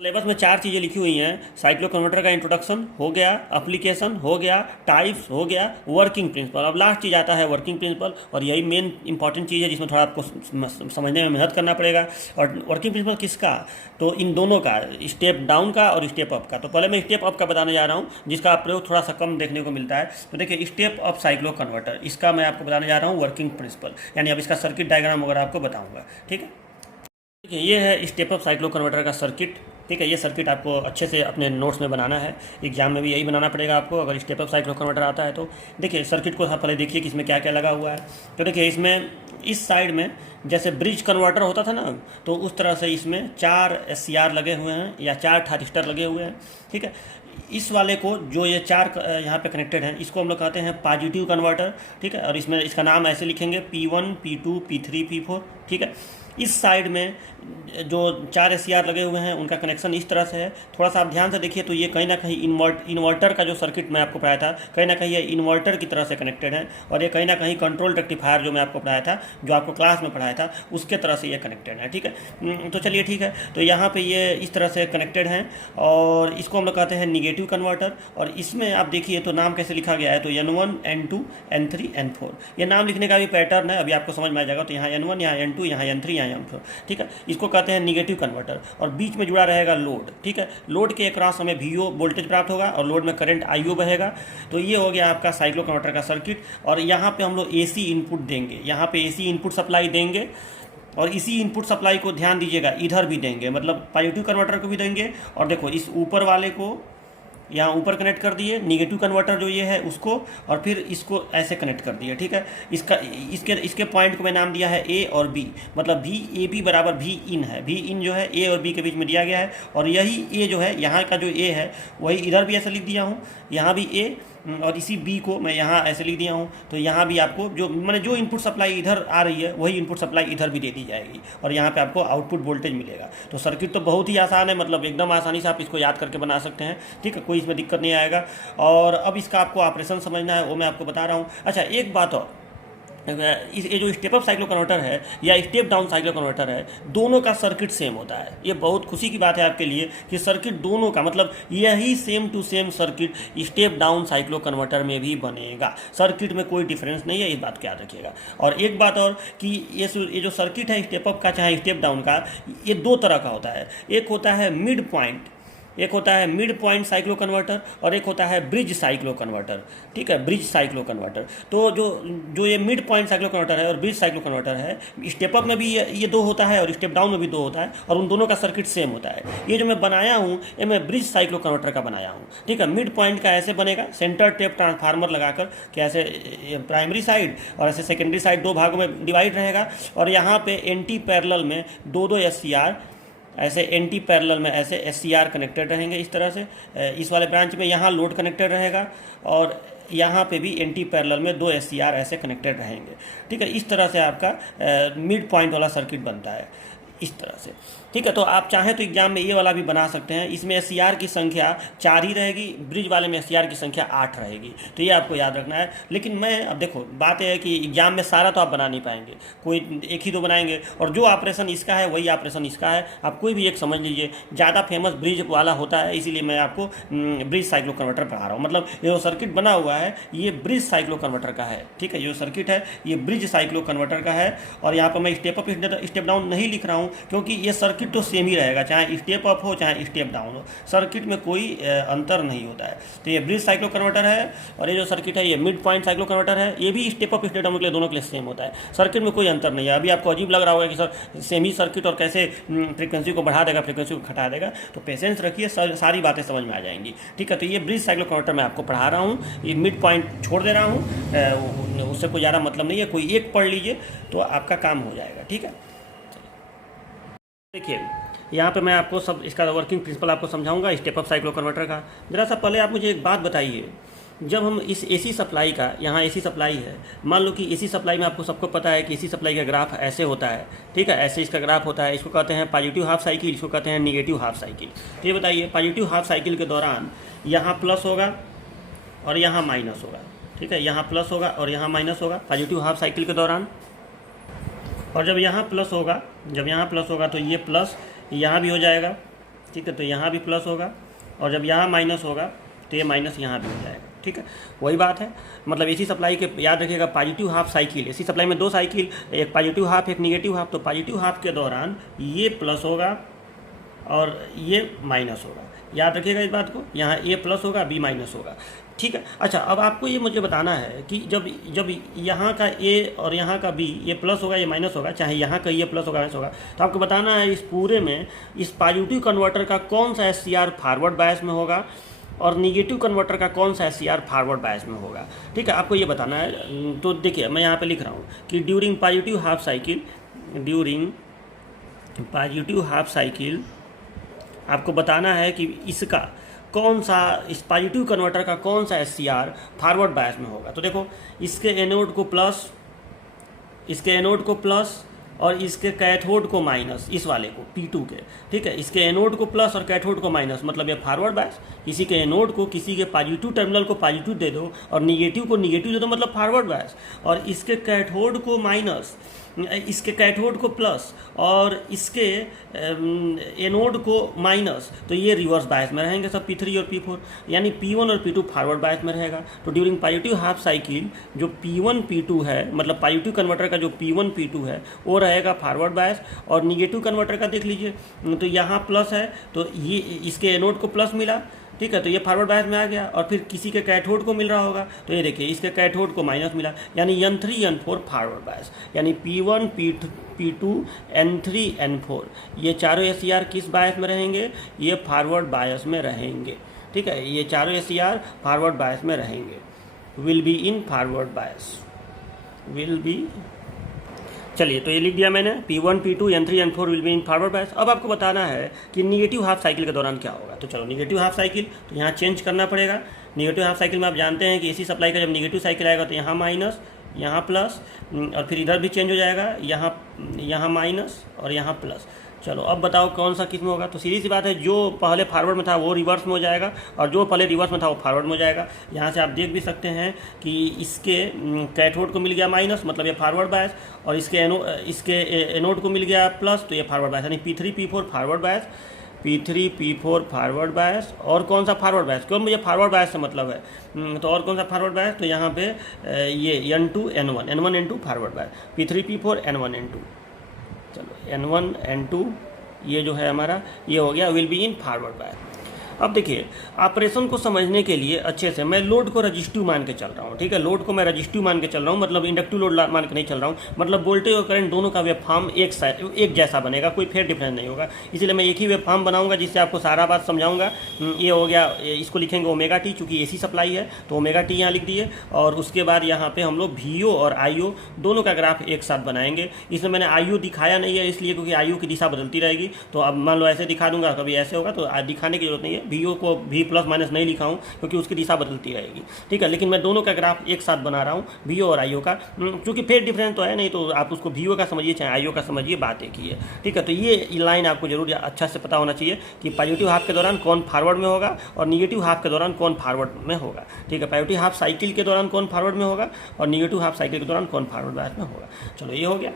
सिलेबस में 4 चीज़ें लिखी हुई हैं। साइक्लो कन्वर्टर का इंट्रोडक्शन हो गया, एप्लीकेशन हो गया, टाइप्स हो गया, वर्किंग प्रिंसिपल। अब लास्ट चीज़ आता है वर्किंग प्रिंसिपल, और यही मेन इंपॉर्टेंट चीज़ है जिसमें थोड़ा आपको समझने में मेहनत करना पड़ेगा। और वर्किंग प्रिंसिपल किसका, तो इन दोनों का, स्टेप डाउन का और स्टेप अप का। तो पहले मैं स्टेप अप का बताने जा रहा हूँ, जिसका प्रयोग थोड़ा सा कम देखने को मिलता है। तो देखिए, स्टेप अप साइक्लो कन्वर्टर, इसका मैं आपको बताने जा रहा हूँ वर्किंग प्रिंसिपल, यानी अब इसका सर्किट डायग्राम वगैरह आपको बताऊँगा। ठीक है, देखिए ये है स्टेप अप साइक्लो कन्वर्टर का सर्किट। ठीक है, ये सर्किट आपको अच्छे से अपने नोट्स में बनाना है, एग्जाम में भी यही बनाना पड़ेगा आपको अगर स्टेप अप साइक्लो कन्वर्टर आता है तो। देखिए सर्किट को आप पहले देखिए कि इसमें क्या क्या लगा हुआ है। तो देखिए इसमें इस साइड में जैसे ब्रिज कन्वर्टर होता था ना, तो उस तरह से इसमें 4 SCR लगे हुए हैं या 4 थारिस्टर लगे हुए हैं। ठीक है, इस वाले को जो ये 4 यहाँ पे कनेक्टेड हैं, इसको हम लोग कहते हैं पॉजिटिव कन्वर्टर। ठीक है, और इसमें इसका नाम ऐसे लिखेंगे P1 P2 P3 P4। ठीक है, इस साइड में जो 4 SCR लगे हुए हैं उनका कनेक्शन इस तरह से है। थोड़ा सा आप ध्यान से देखिए तो ये कहीं ना कहीं इन्वर्टर का जो सर्किट मैं आपको पढ़ाया था, कहीं ना कहीं ये इन्वर्टर की तरह से कनेक्टेड है, और ये कहीं ना कहीं कंट्रोल रेक्टिफायर जो मैं आपको पढ़ाया था, जो आपको क्लास में पढ़ाया था, उसके तरह से ये कनेक्टेड है। ठीक है, तो चलिए ठीक है, तो यहाँ पर ये इस तरह से कनेक्टेड हैं, और इसको हम लोग कहते हैं निगेटिव कन्वर्टर। और इसमें आप देखिए तो नाम कैसे लिखा गया है, तो N1 N2 N3 N4, ये नाम लिखने का भी पैटर्न है, अभी आपको समझ में आ जाएगा। तो यहाँ N1, यहाँ N2, यहाँ N3, यहाँ N4। ठीक है, इसको कहते हैं निगेटिव कन्वर्टर, और बीच में जुड़ा रहेगा लोड। ठीक है, लोड के अक्रॉस हमें VO वोल्टेज प्राप्त होगा और लोड में करंट IO बहेगा। तो ये हो गया आपका साइक्लो कन्वर्टर का सर्किट। और यहाँ पे हम लोग AC इनपुट देंगे, यहाँ पे AC इनपुट सप्लाई देंगे, और इसी इनपुट सप्लाई को ध्यान दीजिएगा इधर भी देंगे, मतलब पॉजिटिव कन्वर्टर को भी देंगे। और देखो इस ऊपर वाले को यहाँ ऊपर कनेक्ट कर दिए, निगेटिव कन्वर्टर जो ये है उसको, और फिर इसको ऐसे कनेक्ट कर दिया। ठीक है, इसके पॉइंट को मैं नाम दिया है A और B, मतलब VAB बराबर V इन है। V इन जो है A और B के बीच में दिया गया है, और यही A जो है, यहाँ का जो A है वही इधर भी ऐसे लिख दिया हूँ, यहाँ भी A, और इसी B को मैं यहाँ ऐसे लिख दिया हूँ। तो यहाँ भी आपको जो मैंने जो इनपुट सप्लाई इधर आ रही है वही इनपुट सप्लाई इधर भी दे दी जाएगी, और यहाँ पे आपको आउटपुट वोल्टेज मिलेगा। तो सर्किट तो बहुत ही आसान है, मतलब एकदम आसानी से आप इसको याद करके बना सकते हैं। ठीक है, कोई इसमें दिक्कत नहीं आएगा। और अब इसका आपको ऑपरेशन समझना है, वो मैं आपको बता रहा हूँ। अच्छा, एक बात और, ये जो स्टेप अप साइक्लो कन्वर्टर है या स्टेप डाउन साइक्लो कन्वर्टर है, दोनों का सर्किट सेम होता है। ये बहुत खुशी की बात है आपके लिए कि सर्किट दोनों का, मतलब यही same to same circuit step down cyclo converter में भी बनेगा। सर्किट में कोई डिफरेंस नहीं है, इस बात को याद रखिएगा। और एक बात और कि ये जो सर्किट है स्टेप अप का चाहे स्टेप डाउन का, ये 2 तरह का होता है। एक होता है मिड पॉइंट, एक होता है मिड पॉइंट साइक्लो कन्वर्टर, और एक होता है ब्रिज साइक्लो कन्वर्टर। ठीक है, ब्रिज साइक्लो कन्वर्टर। तो जो ये मिड पॉइंट साइक्लो कन्वर्टर है और ब्रिज साइक्लो कन्वर्टर है, स्टेप अप में भी ये 2 होता है और स्टेप डाउन में भी 2 होता है, और उन दोनों का सर्किट सेम होता है। ये जो मैं बनाया हूँ ये मैं ब्रिज साइक्लो कन्वर्टर का बनाया हूँ। ठीक है, मिड पॉइंट का ऐसे बनेगा, सेंटर टेप ट्रांसफार्मर लगाकर कि ऐसे प्राइमरी साइड और ऐसे सेकेंडरी साइड 2 भागों में डिवाइड रहेगा, और यहाँ पे एंटी पैरेलल में 2-2 SCR, ऐसे एंटी पैरेलल में ऐसे SCR कनेक्टेड रहेंगे इस तरह से। इस वाले ब्रांच में यहाँ लोड कनेक्टेड रहेगा, और यहाँ पे भी एंटी पैरेलल में 2 SCR ऐसे कनेक्टेड रहेंगे। ठीक है, इस तरह से आपका मिड पॉइंट वाला सर्किट बनता है, इस तरह से। ठीक है, तो आप चाहें तो एग्जाम में ये वाला भी बना सकते हैं। इसमें SCR की संख्या 4 ही रहेगी, ब्रिज वाले में SCR की संख्या 8 रहेगी। तो ये आपको याद रखना है। लेकिन मैं अब देखो बात यह है कि एग्जाम में सारा तो आप बना नहीं पाएंगे, कोई एक ही 2 बनाएंगे, और जो ऑपरेशन इसका है वही ऑपरेशन इसका है। आप कोई भी एक समझ लीजिए। ज़्यादा फेमस ब्रिज वाला होता है, इसीलिए मैं आपको ब्रिज साइक्लो कन्वर्टर पढ़ा रहा हूँ। मतलब ये जो सर्किट बना हुआ है ये ब्रिज साइक्लो कन्वर्टर का है। ठीक है, ये जो सर्किट है ये ब्रिज साइक्लो कन्वर्टर का है। और यहाँ पर मैं स्टेप अप स्टेप डाउन नहीं लिख रहा हूँ, हूँ, क्योंकि ये सर्किट तो सेम ही रहेगा, चाहे स्टेप अप हो चाहे स्टेप डाउन हो, सर्किट में कोई अंतर नहीं होता है। तो ये ब्रिज साइक्लो कन्वर्टर है, और ये जो सर्किट है ये मिड पॉइंट साइक्लो कन्वर्टर है, ये भी स्टेप अप स्टेप डाउन के लिए दोनों के लिए सेम होता है, सर्किट में कोई अंतर नहीं है। अभी आपको अजीब लग रहा होगा कि सर सेम ही सर्किट और कैसे फ्रीक्वेंसी को बढ़ा देगा फ्रीक्वेंसी को घटा देगा, तो पेशेंस रखिए, सारी बातें समझ में आ जाएंगी। ठीक है, तो ये ब्रिज साइक्लो कन्वर्टर मैं आपको पढ़ा रहा हूँ, ये मिड पॉइंट छोड़ दे रहा हूँ, उससे कोई ज़्यादा मतलब नहीं है, कोई एक पढ़ लीजिए तो आपका काम हो जाएगा। ठीक है, देखिए यहाँ पे मैं आपको सब इसका वर्किंग प्रिंसिपल आपको समझाऊंगा स्टेप अप साइक्लो कन्वर्टर का। जरा सा पहले आप मुझे एक बात बताइए, जब हम इस एसी सप्लाई का, यहाँ एसी सप्लाई है, मान लो कि एसी सप्लाई में आपको सबको पता है कि एसी सप्लाई का ग्राफ ऐसे होता है। ठीक है, ऐसे इसका ग्राफ होता है, इसको कहते हैं पॉजिटिव हाफ साइकिल, इसको कहते हैं निगेटिव हाफ साइकिल। तो ये बताइए, पॉजिटिव हाफ साइकिल के दौरान यहाँ प्लस होगा और यहाँ माइनस होगा। ठीक है, यहाँ प्लस होगा और यहाँ माइनस होगा पॉजिटिव हाफ साइकिल के दौरान। और जब यहाँ प्लस होगा तो ये प्लस यहाँ भी हो जाएगा। ठीक है, तो यहाँ भी प्लस होगा, और जब यहाँ माइनस होगा तो ये माइनस यहाँ भी हो जाएगा। ठीक है, वही बात है, मतलब एसी सप्लाई के याद रखिएगा positive half cycle, AC supply में दो साइकिल, एक पॉजिटिव हाफ एक निगेटिव हाफ। तो पॉजिटिव हाफ के दौरान ये प्लस होगा और ये माइनस होगा, याद रखिएगा इस बात को, यहाँ ए प्लस होगा बी माइनस होगा। ठीक है, अच्छा अब आपको ये मुझे बताना है कि जब यहाँ का ए और यहाँ का बी, ये प्लस होगा ये माइनस होगा, चाहे यहाँ का ये प्लस होगा माइनस होगा, तो आपको बताना है इस पूरे में इस पॉजिटिव कन्वर्टर का कौन सा SCR फॉरवर्ड बायस में होगा और निगेटिव कन्वर्टर का कौन सा SCR फॉरवर्ड बायस में होगा। ठीक है, आपको ये बताना है। तो देखिए मैं यहाँ पे लिख रहा हूँ कि ड्यूरिंग पॉजिटिव हाफ साइकिल आपको बताना है कि इसका कौन सा, इस पॉजिटिव कन्वर्टर का कौन सा SCR फॉरवर्ड बायस में होगा। तो देखो इसके एनोड को प्लस और इसके कैथोड को माइनस, इस वाले को P2 के। ठीक है, इसके एनोड को प्लस और कैथोड को माइनस, मतलब ये फॉरवर्ड बायस। किसी के एनोड को, किसी के पॉजिटिव टर्मिनल को पॉजिटिव दे दो और निगेटिव को निगेटिव दे दो, मतलब फॉरवर्ड बायस। और इसके कैथोड को माइनस, इसके कैथोड को प्लस और इसके एनोड को माइनस, तो ये रिवर्स बायस में रहेंगे सब P3 और P4, यानी P1 और P2 फॉरवर्ड बायस में रहेगा। तो ड्यूरिंग पॉजिटिव हाफ साइकिल जो P1 P2 है, मतलब पॉजिटिव कन्वर्टर का जो P1 P2 है वो रहेगा फॉरवर्ड बायस। और निगेटिव कन्वर्टर का देख लीजिए, तो यहाँ प्लस है तो ये इसके एनोड को प्लस मिला। ठीक है, तो ये फॉरवर्ड बायस में आ गया, और फिर किसी के कैथोड को मिल रहा होगा, तो ये देखिए इसके कैथोड को माइनस मिला, यानी N3 N4 फॉरवर्ड बायस, यानी P1 P2 N3 N4 ये चारों SCR किस बायस में रहेंगे, ये फॉरवर्ड बायस में रहेंगे। ठीक है, ये चारों SCR फॉरवर्ड बायस में रहेंगे, will be in forward bias, will be. चलिए, तो ये लिख दिया मैंने, P1 P2 N3 N4 will be in forward bias. अब आपको बताना है कि निगेटिव हाफ साइकिल के दौरान क्या होगा। तो चलो निगेटिव हाफ साइकिल, तो यहाँ चेंज करना पड़ेगा। निगेटिव हाफ साइकिल में आप जानते हैं कि एसी सप्लाई का जब निगेटिव साइकिल आएगा तो यहाँ माइनस, यहाँ प्लस, और फिर इधर भी चेंज हो जाएगा, यहाँ माइनस और यहाँ प्लस। चलो अब बताओ कौन सा किस में होगा। तो सीधी सी बात है, जो पहले फॉरवर्ड में था वो रिवर्स में हो जाएगा, और जो पहले रिवर्स में था वो फॉरवर्ड में हो जाएगा। यहाँ से आप देख भी सकते हैं कि इसके कैथोड को मिल गया माइनस, मतलब ये फॉरवर्ड बायस, और इसके एनोड को मिल गया प्लस, तो ये फॉरवर्ड बायस, यानी P3 P4 forward bias, P3 P4 forward bias. और कौन सा फॉरवर्ड बायस, क्यों मुझे फॉरवर्ड बायस से मतलब है, तो और कौन सा फॉरवर्ड बायस, तो यहाँ पे ये N2 N1 N2 forward bias, P3 P4 N1 N2। चलो N1 N2 ये जो है हमारा ये हो गया, will be in forward bias. अब देखिए ऑपरेशन को समझने के लिए अच्छे से मैं लोड को रजिस्टिव मान के चल रहा हूँ। ठीक है, लोड को मैं रजिस्टिव मान के चल रहा हूँ, मतलब इंडक्टिव लोड मान के नहीं चल रहा हूँ, मतलब वोल्टेज और करंट दोनों का वेव फॉर्म एक जैसा बनेगा, कोई फेर डिफरेंस नहीं होगा। इसलिए मैं एक ही वेव फॉर्म बनाऊंगा जिससे आपको सारा बात समझाऊंगा। ये हो गया, इसको लिखेंगे ओमेगा टी, चूँकि एसी सप्लाई है तो ओमेगा टी यहाँ लिख दिए, और उसके बाद यहाँ पे हम लोग VO और IO दोनों का ग्राफ एक साथ बनाएंगे। इसमें मैंने IO दिखाया नहीं है इसलिए क्योंकि IO की दिशा बदलती रहेगी, तो अब मान लो ऐसे दिखा दूंगा, कभी ऐसे होगा, तो दिखाने की जरूरत नहीं है। VO को V प्लस माइनस नहीं लिखा हूँ क्योंकि उसकी दिशा बदलती रहेगी। ठीक है, लेकिन मैं दोनों का ग्राफ एक साथ बना रहा हूँ, VO और IO का, क्योंकि फेज डिफरेंस तो है नहीं, तो आप उसको VO का समझिए चाहे IO का समझिए, बात एक ही है। ठीक है, तो ये लाइन आपको जरूर अच्छा से पता होना चाहिए कि पॉजिटिव हाफ के दौरान कौन फॉरवर्ड में होगा और निगेटिव हाफ के दौरान कौन फॉरवर्ड में होगा। ठीक है, पॉजिटिव हाफ साइकिल के दौरान कौन फॉरवर्ड में होगा और निगेटिव हाफ साइकिल के दौरान कौन फॉरवर्ड बायस में होगा। चलो ये हो गया।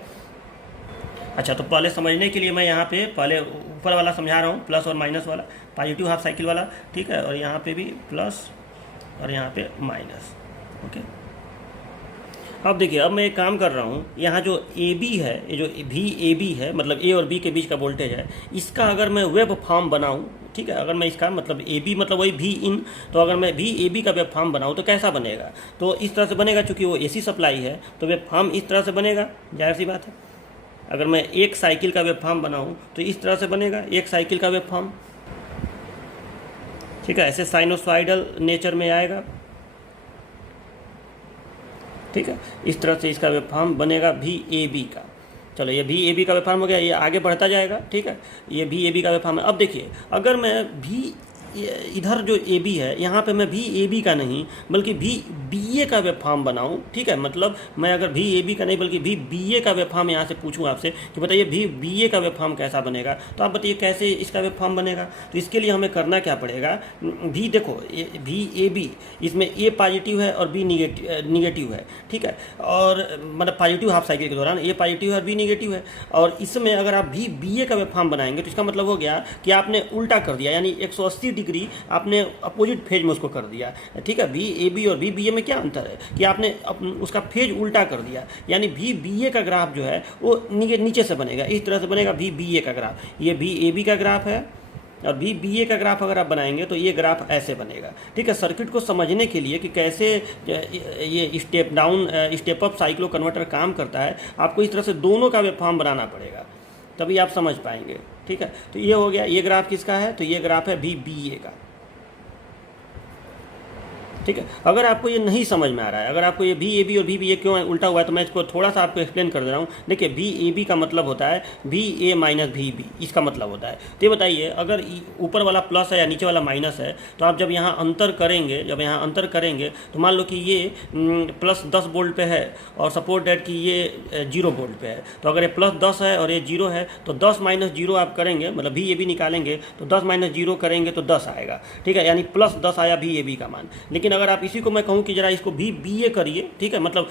अच्छा, तो पहले समझने के लिए मैं यहाँ पे पहले ऊपर वाला समझा रहा हूँ, प्लस और माइनस वाला, पॉजिटिव हाफ साइकिल वाला। ठीक है, और यहाँ पे भी प्लस और यहाँ पे माइनस। ओके, अब देखिए, अब मैं एक काम कर रहा हूँ, यहाँ जो ए बी है, ये जो वी ए बी है, मतलब ए और बी के बीच का वोल्टेज है, इसका अगर मैं वेब फॉर्म बनाऊँ, ठीक है, अगर मैं इसका मतलब ए बी मतलब वही वी इन, तो अगर मैं वी ए बी का वेब फॉर्म बनाऊँ तो कैसा बनेगा? तो इस तरह से बनेगा, चूँकि वो AC सप्लाई है तो वेब फॉर्म इस तरह से बनेगा, जाहिर सी बात है। अगर मैं एक साइकिल का वेब फॉर्म बनाऊँ तो इस तरह से बनेगा, एक साइकिल का वेब फॉर्म, ठीक है, ऐसे साइनोसॉइडल नेचर में आएगा, ठीक है। इस तरह से इसका वेब फॉर्म बनेगा वी ए बी का। चलो, ये वी ए बी का वेब फॉर्म हो गया, ये आगे बढ़ता जाएगा, ठीक है। ये वी ए बी का वेब फॉर्म है। अब देखिए, अगर मैं वी इधर जो ए बी है, यहाँ पे मैं वी ए बी का नहीं बल्कि वी बी ए का वेब फॉर्म बनाऊँ, ठीक है, मतलब मैं अगर वी ए बी का नहीं बल्कि वी बी ए का वेब फॉर्म यहाँ से पूछूँ आपसे कि बताइए वी बी ए का वेब फॉर्म कैसा बनेगा, तो आप बताइए कैसे इसका वेब फॉर्म बनेगा। तो इसके लिए हमें करना क्या पड़ेगा, वी देखो, वी ए बी, इसमें ए पॉजिटिव है और बी निगेटिव है, ठीक है, और मतलब पॉजिटिव हाफ साइकिल के दौरान ए पॉजिटिव है और बी निगेटिव है, और इसमें अगर आप वी बी ए का वेब फॉर्म बनाएंगे तो इसका मतलब हो गया कि आपने उल्टा कर दिया, यानी 180 डिग्री आपने अपोजिट फेज में उसको कर दिया, ठीक है। वी ए बी और वी बी ए में क्या अंतर है कि आपने उसका फेज उल्टा कर दिया, यानी वी बी ए का ग्राफ जो है वो नीचे से बनेगा, इस तरह से बनेगा वी बी ए का ग्राफ। ये वी ए बी का ग्राफ है, और वी बी ए का ग्राफ अगर आप बनाएंगे तो ये ग्राफ ऐसे बनेगा, ठीक है। सर्किट को समझने के लिए कि कैसे ये step down step up cyclo converter काम करता है, आपको इस तरह से दोनों का वेब फॉर्म बनाना पड़ेगा, तभी आप समझ पाएंगे, ठीक है। तो ये हो गया, ये ग्राफ किसका है, तो ये ग्राफ है वी बी ए का, ठीक है। अगर आपको ये नहीं समझ में आ रहा है, अगर आपको ये वी ए बी और वी बी ए क्यों उल्टा हुआ है, तो मैं इसको थोड़ा सा आपको एक्सप्लेन कर दे रहा हूँ। देखिए, वी ए बी का मतलब होता है V A minus V B, इसका मतलब होता है। तो ये बताइए, अगर ऊपर वाला प्लस है या नीचे वाला माइनस है, तो आप जब यहाँ अंतर करेंगे, जब यहाँ अंतर करेंगे तो मान लो कि ये प्लस 10 वोल्ट पे है और सपोज डेट कि ये 0 वोल्ट पे है, तो अगर ये प्लस 10 है और ये 0 है तो 10 माइनस 0 आप करेंगे, मतलब वी ए बी निकालेंगे तो 10 माइनस 0 करेंगे तो 10 आएगा, ठीक है, यानी प्लस 10 आया वी ए बी का मान। लेकिन अगर आप इसी को मैं कहूँ कि जरा इसको भी बी ए करिए, ठीक है, मतलब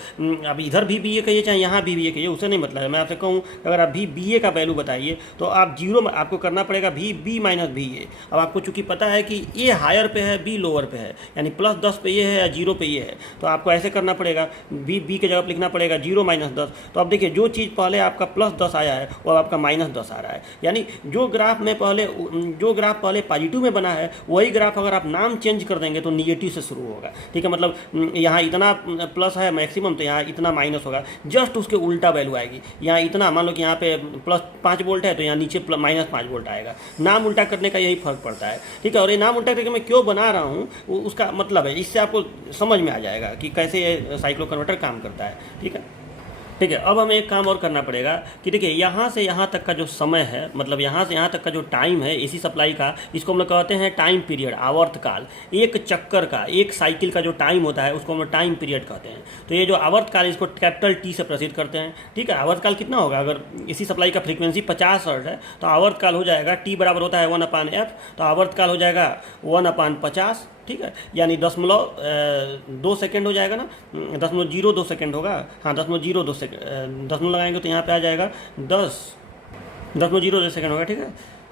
अब इधर भी बी ए कहिए चाहे यहाँ भी बी ए कहिए, उससे नहीं मतलब है। मैं आपसे कहूँ अगर आप भी बी ए का वैल्यू बताइए तो आप जीरो आपको करना पड़ेगा भी बी माइनस बी ए। अब आपको चूंकि पता है कि ए हायर पे है बी लोअर पे है, यानी प्लस 10 पे ये है या 0 पे ये है, तो आपको ऐसे करना पड़ेगा, बी के जगह लिखना पड़ेगा 0 माइनस 10। तो अब देखिए, जो चीज़ पहले आपका प्लस 10 आया है वो आपका माइनस 10 आ रहा है, यानी जो ग्राफ पहले पॉजिटिव में बना है वही ग्राफ अगर आप नाम चेंज कर देंगे तो निगेटिव से शुरू होगा, ठीक है। मतलब यहाँ इतना प्लस है मैक्सिमम, तो यहाँ इतना माइनस होगा, जस्ट उसके उल्टा वैल्यू आएगी। यहाँ इतना, मान लो कि यहाँ पे प्लस 5 वोल्ट है तो यहाँ नीचे माइनस 5 वोल्ट आएगा। नाम उल्टा करने का यही फर्क पड़ता है, ठीक है। और ये नाम उल्टा करके मैं क्यों बना रहा हूँ उसका मतलब है, इससे आपको समझ में आ जाएगा कि कैसे ये साइक्लो कन्वर्टर काम करता है, ठीक है। ठीक है, अब हमें एक काम और करना पड़ेगा कि देखिए, यहाँ से यहाँ तक का जो समय है, मतलब यहाँ से यहाँ तक का जो टाइम है एसी सप्लाई का, इसको हम लोग कहते हैं टाइम पीरियड, आवर्तकाल। एक चक्कर का, एक साइकिल का जो टाइम होता है उसको हम लोग टाइम पीरियड कहते हैं। तो ये जो आवर्तकाल है इसको कैपिटल टी से प्रसिद्ध करते हैं, ठीक है। आवर्तकाल कितना होगा, अगर एसी सप्लाई का फ्रीक्वेंसी 50 हर्ट्ज है तो आवर्तकाल हो जाएगा टी बराबर होता है 1/f, तो आवर्तकाल हो जाएगा 1/50, ठीक है, यानी 0.2 सेकेंड हो जाएगा ना, 0.02 सेकेंड होगा, हाँ 0.02 सेकेंड, 10 लगाएंगे तो यहाँ पे आ जाएगा 0.02 सेकेंड होगा, ठीक है।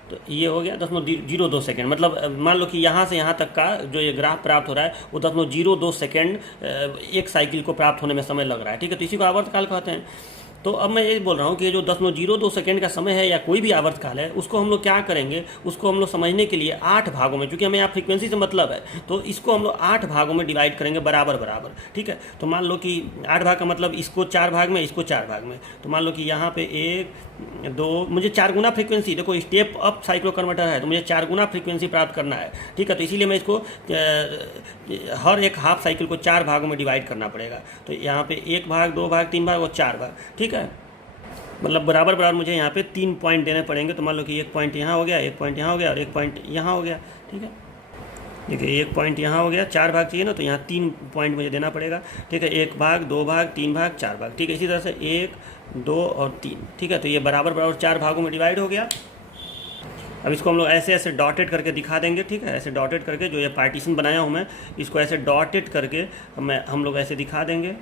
तो ये हो गया 0.02 सेकेंड, मतलब मान लो कि यहाँ से यहाँ तक का जो ये ग्राफ प्राप्त हो रहा है वो 0.02 सेकेंड एक साइकिल को प्राप्त होने में समय लग रहा है, ठीक है। तो इसी को आवर्तकाल कहते हैं। तो अब मैं ये बोल रहा हूँ कि जो 0.02 सेकेंड का समय है या कोई भी आवर्तकाल है, उसको हम लोग क्या करेंगे, उसको हम लोग समझने के लिए 8 भागों में, क्योंकि हमें यहाँ फ्रीक्वेंसी से मतलब है, तो इसको हम लोग 8 भागों में डिवाइड करेंगे बराबर बराबर, ठीक है। तो मान लो कि 8 भाग का मतलब इसको 4 भाग में, इसको 4 भाग में, तो मान लो कि यहाँ पे 1 2, मुझे 4 गुना फ्रीक्वेंसी, देखो स्टेप अप साइक्लो कन्वर्टर है तो मुझे 4 गुना फ्रीक्वेंसी प्राप्त करना है, ठीक है। तो इसीलिए मैं इसको हर एक हाफ साइकिल को 4 भागों में डिवाइड करना पड़ेगा। तो यहाँ पे 1 भाग 2 भाग 3 भाग और 4 भाग, ठीक है। मतलब बराबर बराबर मुझे यहाँ पे 3 पॉइंट देने पड़ेंगे। तो मान लो कि 1 पॉइंट यहाँ हो गया, 1 पॉइंट यहाँ हो गया और 1 पॉइंट यहाँ हो गया, ठीक है। देखिए 1 पॉइंट यहाँ हो गया, 4 भाग चाहिए ना, तो यहाँ 3 पॉइंट मुझे देना पड़ेगा, ठीक है। 1 भाग 2 भाग 3 भाग 4 भाग, ठीक है। इसी तरह से 1 2 और 3, ठीक है। तो ये बराबर बराबर 4 भागों में डिवाइड हो गया। अब इसको हम लोग ऐसे ऐसे डॉटेड करके दिखा देंगे, ठीक है। ऐसे डॉटेड करके, जो ये पार्टीशन बनाया हूँ मैं, इसको ऐसे डॉटेड करके हम लोग ऐसे दिखा देंगे।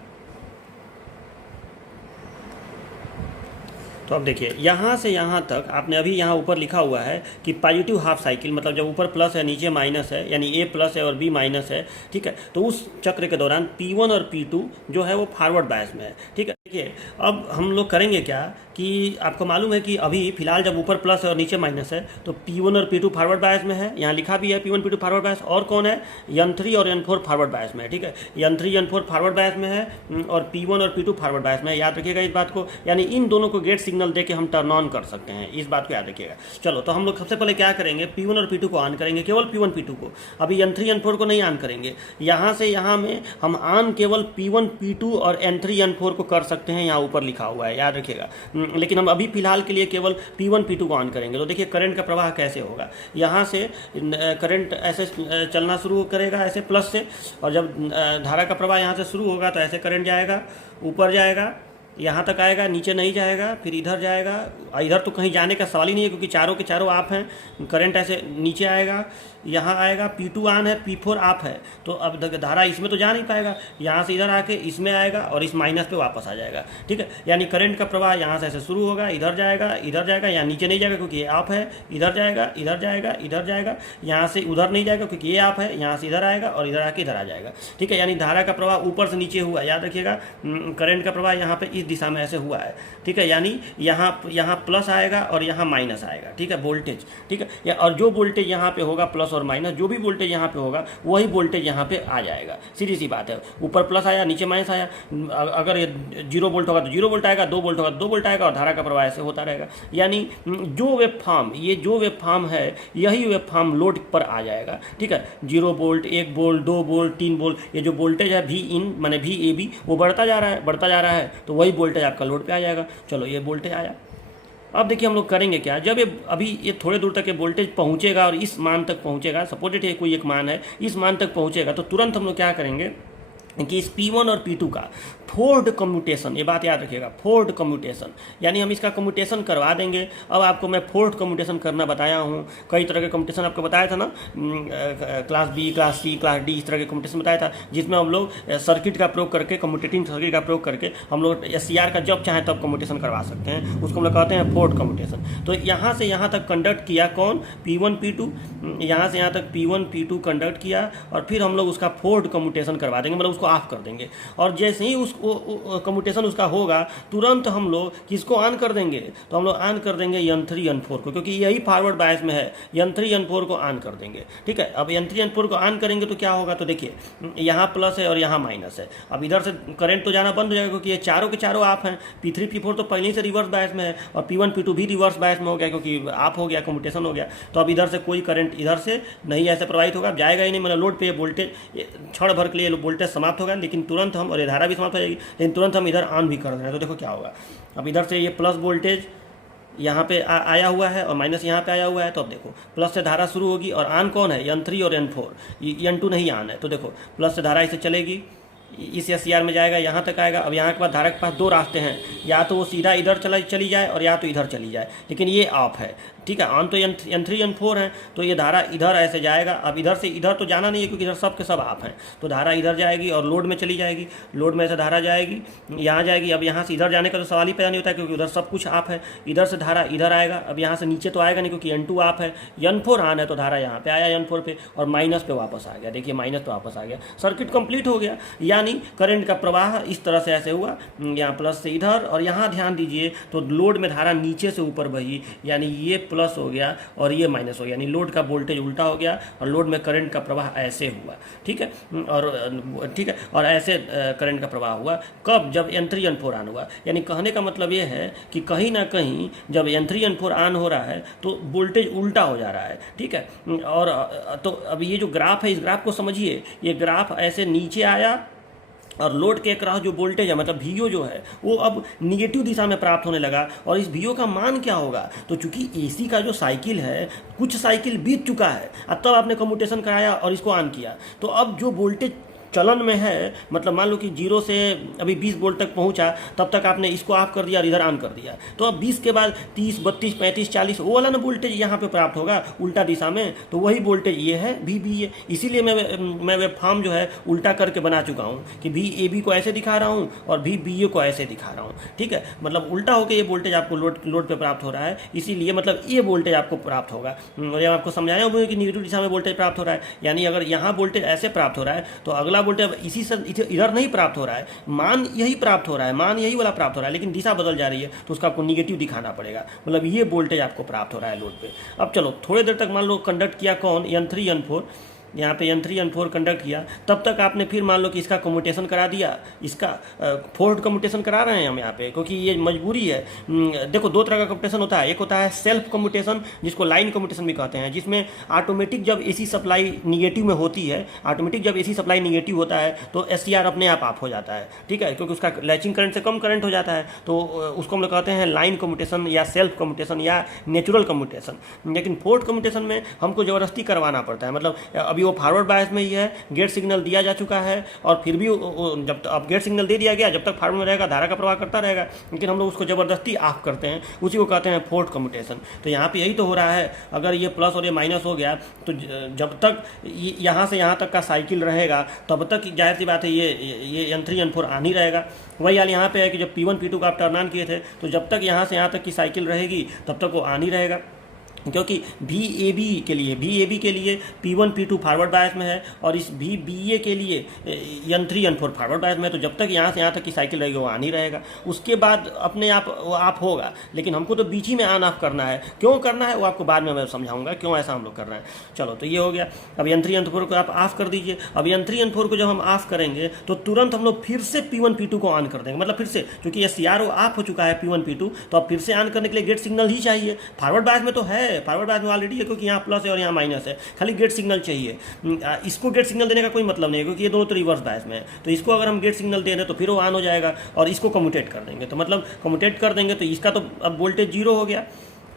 तो अब देखिए यहाँ से यहाँ तक आपने अभी यहाँ ऊपर लिखा हुआ है कि पॉजिटिव हाफ साइकिल, मतलब जब ऊपर प्लस है नीचे माइनस है, यानी ए प्लस है और बी माइनस है, ठीक है। तो उस चक्र के दौरान P1 और P2 जो है वो फॉरवर्ड बायस में है, ठीक है। देखिए अब हम लोग करेंगे क्या कि आपको मालूम है कि अभी फिलहाल जब ऊपर प्लस है और नीचे माइनस है तो P1 और P2 फॉरवर्ड बायस में है, यहाँ लिखा भी है P1 P2 फॉरवर्ड बायस, और कौन है, N3 और N4 फॉरवर्ड बायस में है, ठीक है। N3 N4 फॉरवर्ड बायस में है और P1 और P2 फॉरवर्ड बायस में है, याद रखिएगा इस बात को। यानी इन दोनों को गेट सिग्नल दे के हम टर्न ऑन कर सकते हैं, इस बात को याद रखिएगा। चलो तो हम लोग सबसे पहले क्या करेंगे, P1 और P2 को ऑन करेंगे, केवल P1 P2 को, अभी N3 N4 को नहीं ऑन करेंगे। यहाँ से यहाँ में हम ऑन केवल P1 P2 और N3 N4 को कर सकते हैं, यहाँ ऊपर लिखा हुआ है, याद रखिएगा। लेकिन हम अभी फिलहाल के लिए केवल P1 P2 को ऑन करेंगे। तो देखिए करंट का प्रवाह कैसे होगा, यहाँ से करंट ऐसे चलना शुरू करेगा ऐसे प्लस से, और जब धारा का प्रवाह यहाँ से शुरू होगा तो ऐसे करंट जाएगा, ऊपर जाएगा, यहाँ तक आएगा, नीचे नहीं जाएगा, फिर इधर जाएगा, इधर तो कहीं जाने का सवाल ही नहीं है क्योंकि चारों के चारों आप हैं। करंट ऐसे नीचे आएगा, यहाँ आएगा, P2 ऑन है, P4 ऑफ है, तो अब धारा इसमें तो जा नहीं पाएगा, यहाँ से इधर आके इसमें आएगा और इस माइनस पे वापस आ जाएगा, ठीक है। यानी करंट का प्रवाह यहाँ से ऐसे शुरू होगा, इधर जाएगा, इधर जाएगा, यहाँ नीचे नहीं जाएगा क्योंकि ये ऑफ है, इधर जाएगा, इधर जाएगा, इधर जाएगा, यहाँ से उधर नहीं जाएगा क्योंकि ये ऑफ है, यहाँ से इधर आएगा और इधर आके इधर आ जाएगा, ठीक है। यानी धारा का प्रवाह ऊपर से नीचे हुआ, याद रखिएगा। करंट का प्रवाह यहाँ पे इस दिशा में ऐसे हुआ है, ठीक है। यानी यहाँ प्लस आएगा और यहाँ माइनस आएगा, ठीक है, वोल्टेज, ठीक है। और जो वोल्टेज यहाँ पे होगा प्लस और माइनस, जो भी वोल्टेज यहाँ पे होगा वही वोल्टेज यहाँ पे आ जाएगा, सीधी सी बात है। ऊपर प्लस आया, नीचे माइनस आया, अगर ये 0 वोल्ट होगा तो 0 वोल्ट आएगा, 2 वोल्ट होगा तो 2 वोल्ट आएगा, और धारा का प्रवाह ऐसे होता रहेगा। यानी जो वेब फॉर्म, ये जो वेब फॉर्म है यही वेब फॉर्म लोड पर आ जाएगा, ठीक है। 0 वोल्ट, 1 वोल्ट, 2 वोल्ट, 3 वोल्ट, ये जो वोल्टेज है V इन माने VAB वो बढ़ता जा रहा है, तो वही वोल्टेज आपका लोड पे आ जाएगा। चलो ये वोल्टेज आया। अब देखिए हम लोग करेंगे क्या, जब ये अभी ये थोड़े दूर तक ये वोल्टेज पहुंचेगा और इस मान तक पहुंचेगा, सपोर्टेड है कोई एक मान है, इस मान तक पहुंचेगा तो तुरंत हम लोग क्या करेंगे कि इस P1 और P2 का फोर्ड कम्यूटेशन, ये बात याद रखिएगा, फोर्ड कम्यूटेशन, यानी हम इसका कम्यूटेशन करवा देंगे। अब आपको मैं फोर्ड कम्यूटेशन करना बताया हूँ, कई तरह के कम्यूटेशन आपको बताया था ना, class B, class C, class D, इस तरह के कम्यूटेशन बताया था, जिसमें हम लोग सर्किट का प्रयोग करके, कम्यूटेटिंग सर्किट का प्रयोग करके हम लोग SCR का जब चाहे तब कम्यूटेशन करवा सकते हैं, उसको हम लोग कहते हैं फोर्ड कम्यूटेशन। तो यहाँ से यहाँ तक कंडक्ट किया कौन, P1 P2, यहाँ से यहाँ तक P1 P2 कंडक्ट किया, और फिर हम लोग उसका फोर्ड कम्यूटेशन करवा देंगे, मतलब उसको ऑफ कर देंगे। और जैसे ही उसको कम्यूटेशन उसका होगा तुरंत हम लोग किसको ऑन कर देंगे, तो हम लोग ऑन कर देंगे N3 N4 को, क्योंकि यही फॉरवर्ड बायस में है, N3 N4 को ऑन कर देंगे, ठीक है। अब N3 N4 को ऑन करेंगे तो क्या होगा, तो देखिए यहाँ प्लस है और यहाँ माइनस है, अब इधर से करंट तो जाना बंद हो जाएगा क्योंकि ये चारों के चारों आप हैं। P3 P4 तो पहले ही से रिवर्स बायस में है और P1 P2 भी रिवर्स बायस में हो गया क्योंकि आप हो गया, कम्यूटेशन हो गया। तो अब इधर से कोई करंट इधर से नहीं ऐसे प्रवाहित होगा, जाएगा ही नहीं, मतलब लोड पे वोल्टेज क्षण भर के लिए वोल्टेज समाप्त होगा, लेकिन तुरंत हम, और ये धारा भी समाप्त हो जाएगी, लेकिन तुरंत हम इधर ऑन भी कर रहे हैं। तो देखो क्या होगा, अब इधर से ये प्लस वोल्टेज यहाँ पे आया हुआ है और माइनस यहाँ पे आया हुआ है, तो अब देखो प्लस से धारा शुरू होगी, और ऑन कौन है, N3 और N4, N2 नहीं ऑन है। तो देखो प्लस से धारा इसे चलेगी, इस SCR में जाएगा, यहाँ तक आएगा। अब यहाँ के बाद धारा के पास दो रास्ते हैं, या तो वो सीधा इधर चली जाए और या तो इधर चली जाए, लेकिन ये ऑफ है, ठीक है। ऑन तो N3 N4 है, तो ये धारा इधर ऐसे जाएगा। अब इधर से इधर तो जाना नहीं है क्योंकि इधर सब के सब ऑफ हैं, तो धारा इधर जाएगी और लोड में चली जाएगी, लोड में से धारा जाएगी, यहाँ जाएगी। अब यहाँ से इधर जाने का तो सवाल ही पैदा नहीं होता है क्योंकि उधर सब कुछ ऑफ है। इधर से धारा इधर आएगा, अब यहाँ से नीचे तो आएगा नहीं क्योंकि N2 ऑफ है, N4 ऑन है, तो धारा यहाँ पे आया N4 पे और माइनस पे वापस आ गया। देखिए माइनस पे वापस आ गया, सर्किट कंप्लीट हो गया। यानी करंट का प्रवाह इस तरह से ऐसे हुआ, यहाँ प्लस से इधर, और यहाँ ध्यान दीजिए तो लोड में धारा नीचे से ऊपर बही, यानी ये प्लस हो गया और ये माइनस हो गया, यानी लोड का वोल्टेज उल्टा हो गया और लोड में करंट का प्रवाह ऐसे हुआ, ठीक है। और ऐसे करंट का प्रवाह हुआ कब, जब N3 N4 ऑन हुआ। यानी कहने का मतलब ये है कि कहीं ना कहीं जब N3 N4 ऑन हो रहा है तो वोल्टेज उल्टा हो जा रहा है, ठीक है। और तो अब ये जो ग्राफ है, इस ग्राफ को समझिए, ये ग्राफ ऐसे नीचे आया और लोड के अक्रॉस जो वोल्टेज है, मतलब VO जो है, वो अब निगेटिव दिशा में प्राप्त होने लगा। और इस VO का मान क्या होगा, तो चूंकि AC का जो साइकिल है, कुछ साइकिल बीत चुका है, अब तब आपने कम्यूटेशन कराया और इसको ऑन किया, तो अब जो वोल्टेज चलन में है, मतलब मान लो कि 0 से अभी 20 वोल्ट तक पहुंचा, तब तक आपने इसको ऑफ कर दिया और इधर ऑन कर दिया, तो अब 20 के बाद 30, 32, 35, 40 वो वाला ना वोल्टेज यहाँ पे प्राप्त होगा उल्टा दिशा में, तो वही वोल्टेज ये है VBA। इसीलिए मैं वेब फॉर्म जो है उल्टा करके बना चुका हूँ कि VAB को ऐसे दिखा रहा हूँ और VBA को ऐसे दिखा रहा हूँ, ठीक है। मतलब उल्टा होकर ये वोल्टेज आपको लोड पे प्राप्त हो रहा है, इसीलिए मतलब ये वोल्टेज आपको प्राप्त होगा। और ये आपको समझाया हुआ है कि निगेटिव दिशा में वोल्टेज प्राप्त हो रहा है, यानी अगर यहाँ वोल्टेज ऐसे प्राप्त हो रहा है तो अगला वोल्टेज इसी से इधर नहीं प्राप्त हो रहा है, मान यही प्राप्त हो रहा है, मान यही वाला प्राप्त हो रहा है, लेकिन दिशा बदल जा रही है तो उसका आपको निगेटिव दिखाना पड़ेगा, मतलब ये वोल्टेज आपको प्राप्त हो रहा है लोड पे। अब चलो थोड़ी देर तक मान लो कंडक्ट किया कौन, N3 N4, यहाँ पे N3 N4 कंडक्ट किया, तब तक आपने फिर मान लो कि इसका कम्यूटेशन करा दिया, इसका फोर्थ कम्यूटेशन करा रहे हैं हम यहाँ पे, क्योंकि ये मजबूरी है। देखो दो तरह का कम्यूटेशन होता है, एक होता है सेल्फ कम्यूटेशन जिसको लाइन कम्यूटेशन भी कहते हैं, जिसमें ऑटोमेटिक जब AC सप्लाई निगेटिव में होती है, ऑटोमेटिक जब AC सप्लाई निगेटिव होता है तो SCR अपने आप ऑफ हो जाता है, ठीक है, क्योंकि उसका लैचिंग करंट से कम करंट हो जाता है, तो उसको हम लोग कहते हैं लाइन कम्यूटेशन या सेल्फ कम्यूटेशन या नेचुरल कम्यूटेशन। लेकिन फोर्थ कम्यूटेशन में हमको ज़बरदस्ती करवाना पड़ता है, मतलब अभी वो फॉरवर्ड बायस में ही है, गेट सिग्नल दिया जा चुका है और फिर भी जब अब गेट सिग्नल दे दिया गया, जब तक फॉरवर्ड में रहेगा धारा का प्रवाह करता रहेगा, लेकिन हम लोग उसको ज़बरदस्ती ऑफ करते हैं, उसी को कहते हैं फोर्थ कम्यूटेशन। तो यहाँ पे यही तो हो रहा है, अगर ये प्लस और ये माइनस हो गया तो जब तक यहाँ से यहाँ तक का साइकिल रहेगा तब तक जाहिर सी बात है ये N3 N4 ऑन ही रहेगा। वही हाल यहाँ पे है कि जब P1 P2 का आप टर्न ऑन किए थे तो जब तक यहाँ से यहाँ तक की साइकिल रहेगी तब तक वो ऑन ही रहेगा, क्योंकि VAB के लिए P1 P2 फॉरवर्ड बायस में है और इस VBA के लिए N3 N4 फॉरवर्ड बायस में है, तो जब तक यहाँ से यहाँ तक की साइकिल रहेगी वो ऑन ही रहेगा। उसके बाद अपने आप वो ऑफ होगा, लेकिन हमको तो बीच ही में ऑन ऑफ करना है। क्यों करना है वो आपको बाद में मैं समझाऊंगा क्यों ऐसा हम लोग कर रहे हैं। चलो तो ये हो गया। अब N3 N4 को आप ऑफ कर दीजिए। अब N3 N4 को जब हम ऑफ करेंगे तो तुरंत हम लोग फिर से P1 P2 को ऑन कर देंगे, मतलब फिर से, क्योंकि SCR ऑफ हो चुका है P1 P2, तो अब फिर से ऑन करने के लिए गेट सिग्नल ही चाहिए। फॉरवर्ड बायस में तो है, फॉरवर्ड बायस में ऑलरेडी है, क्योंकि यहाँ प्लस है और यहाँ माइनस है, खाली गेट सिग्नल चाहिए। इसको गेट सिग्नल देने का कोई मतलब नहीं है, क्योंकि ये दोनों तो रिवर्स बायस में है, तो इसको अगर हम गेट सिग्नल दे दें तो फिर वो ऑन हो जाएगा और इसको कम्यूटेट कर देंगे, तो मतलब कम्यूटेट कर देंगे तो इसका तो अब वोल्टेज जीरो हो गया,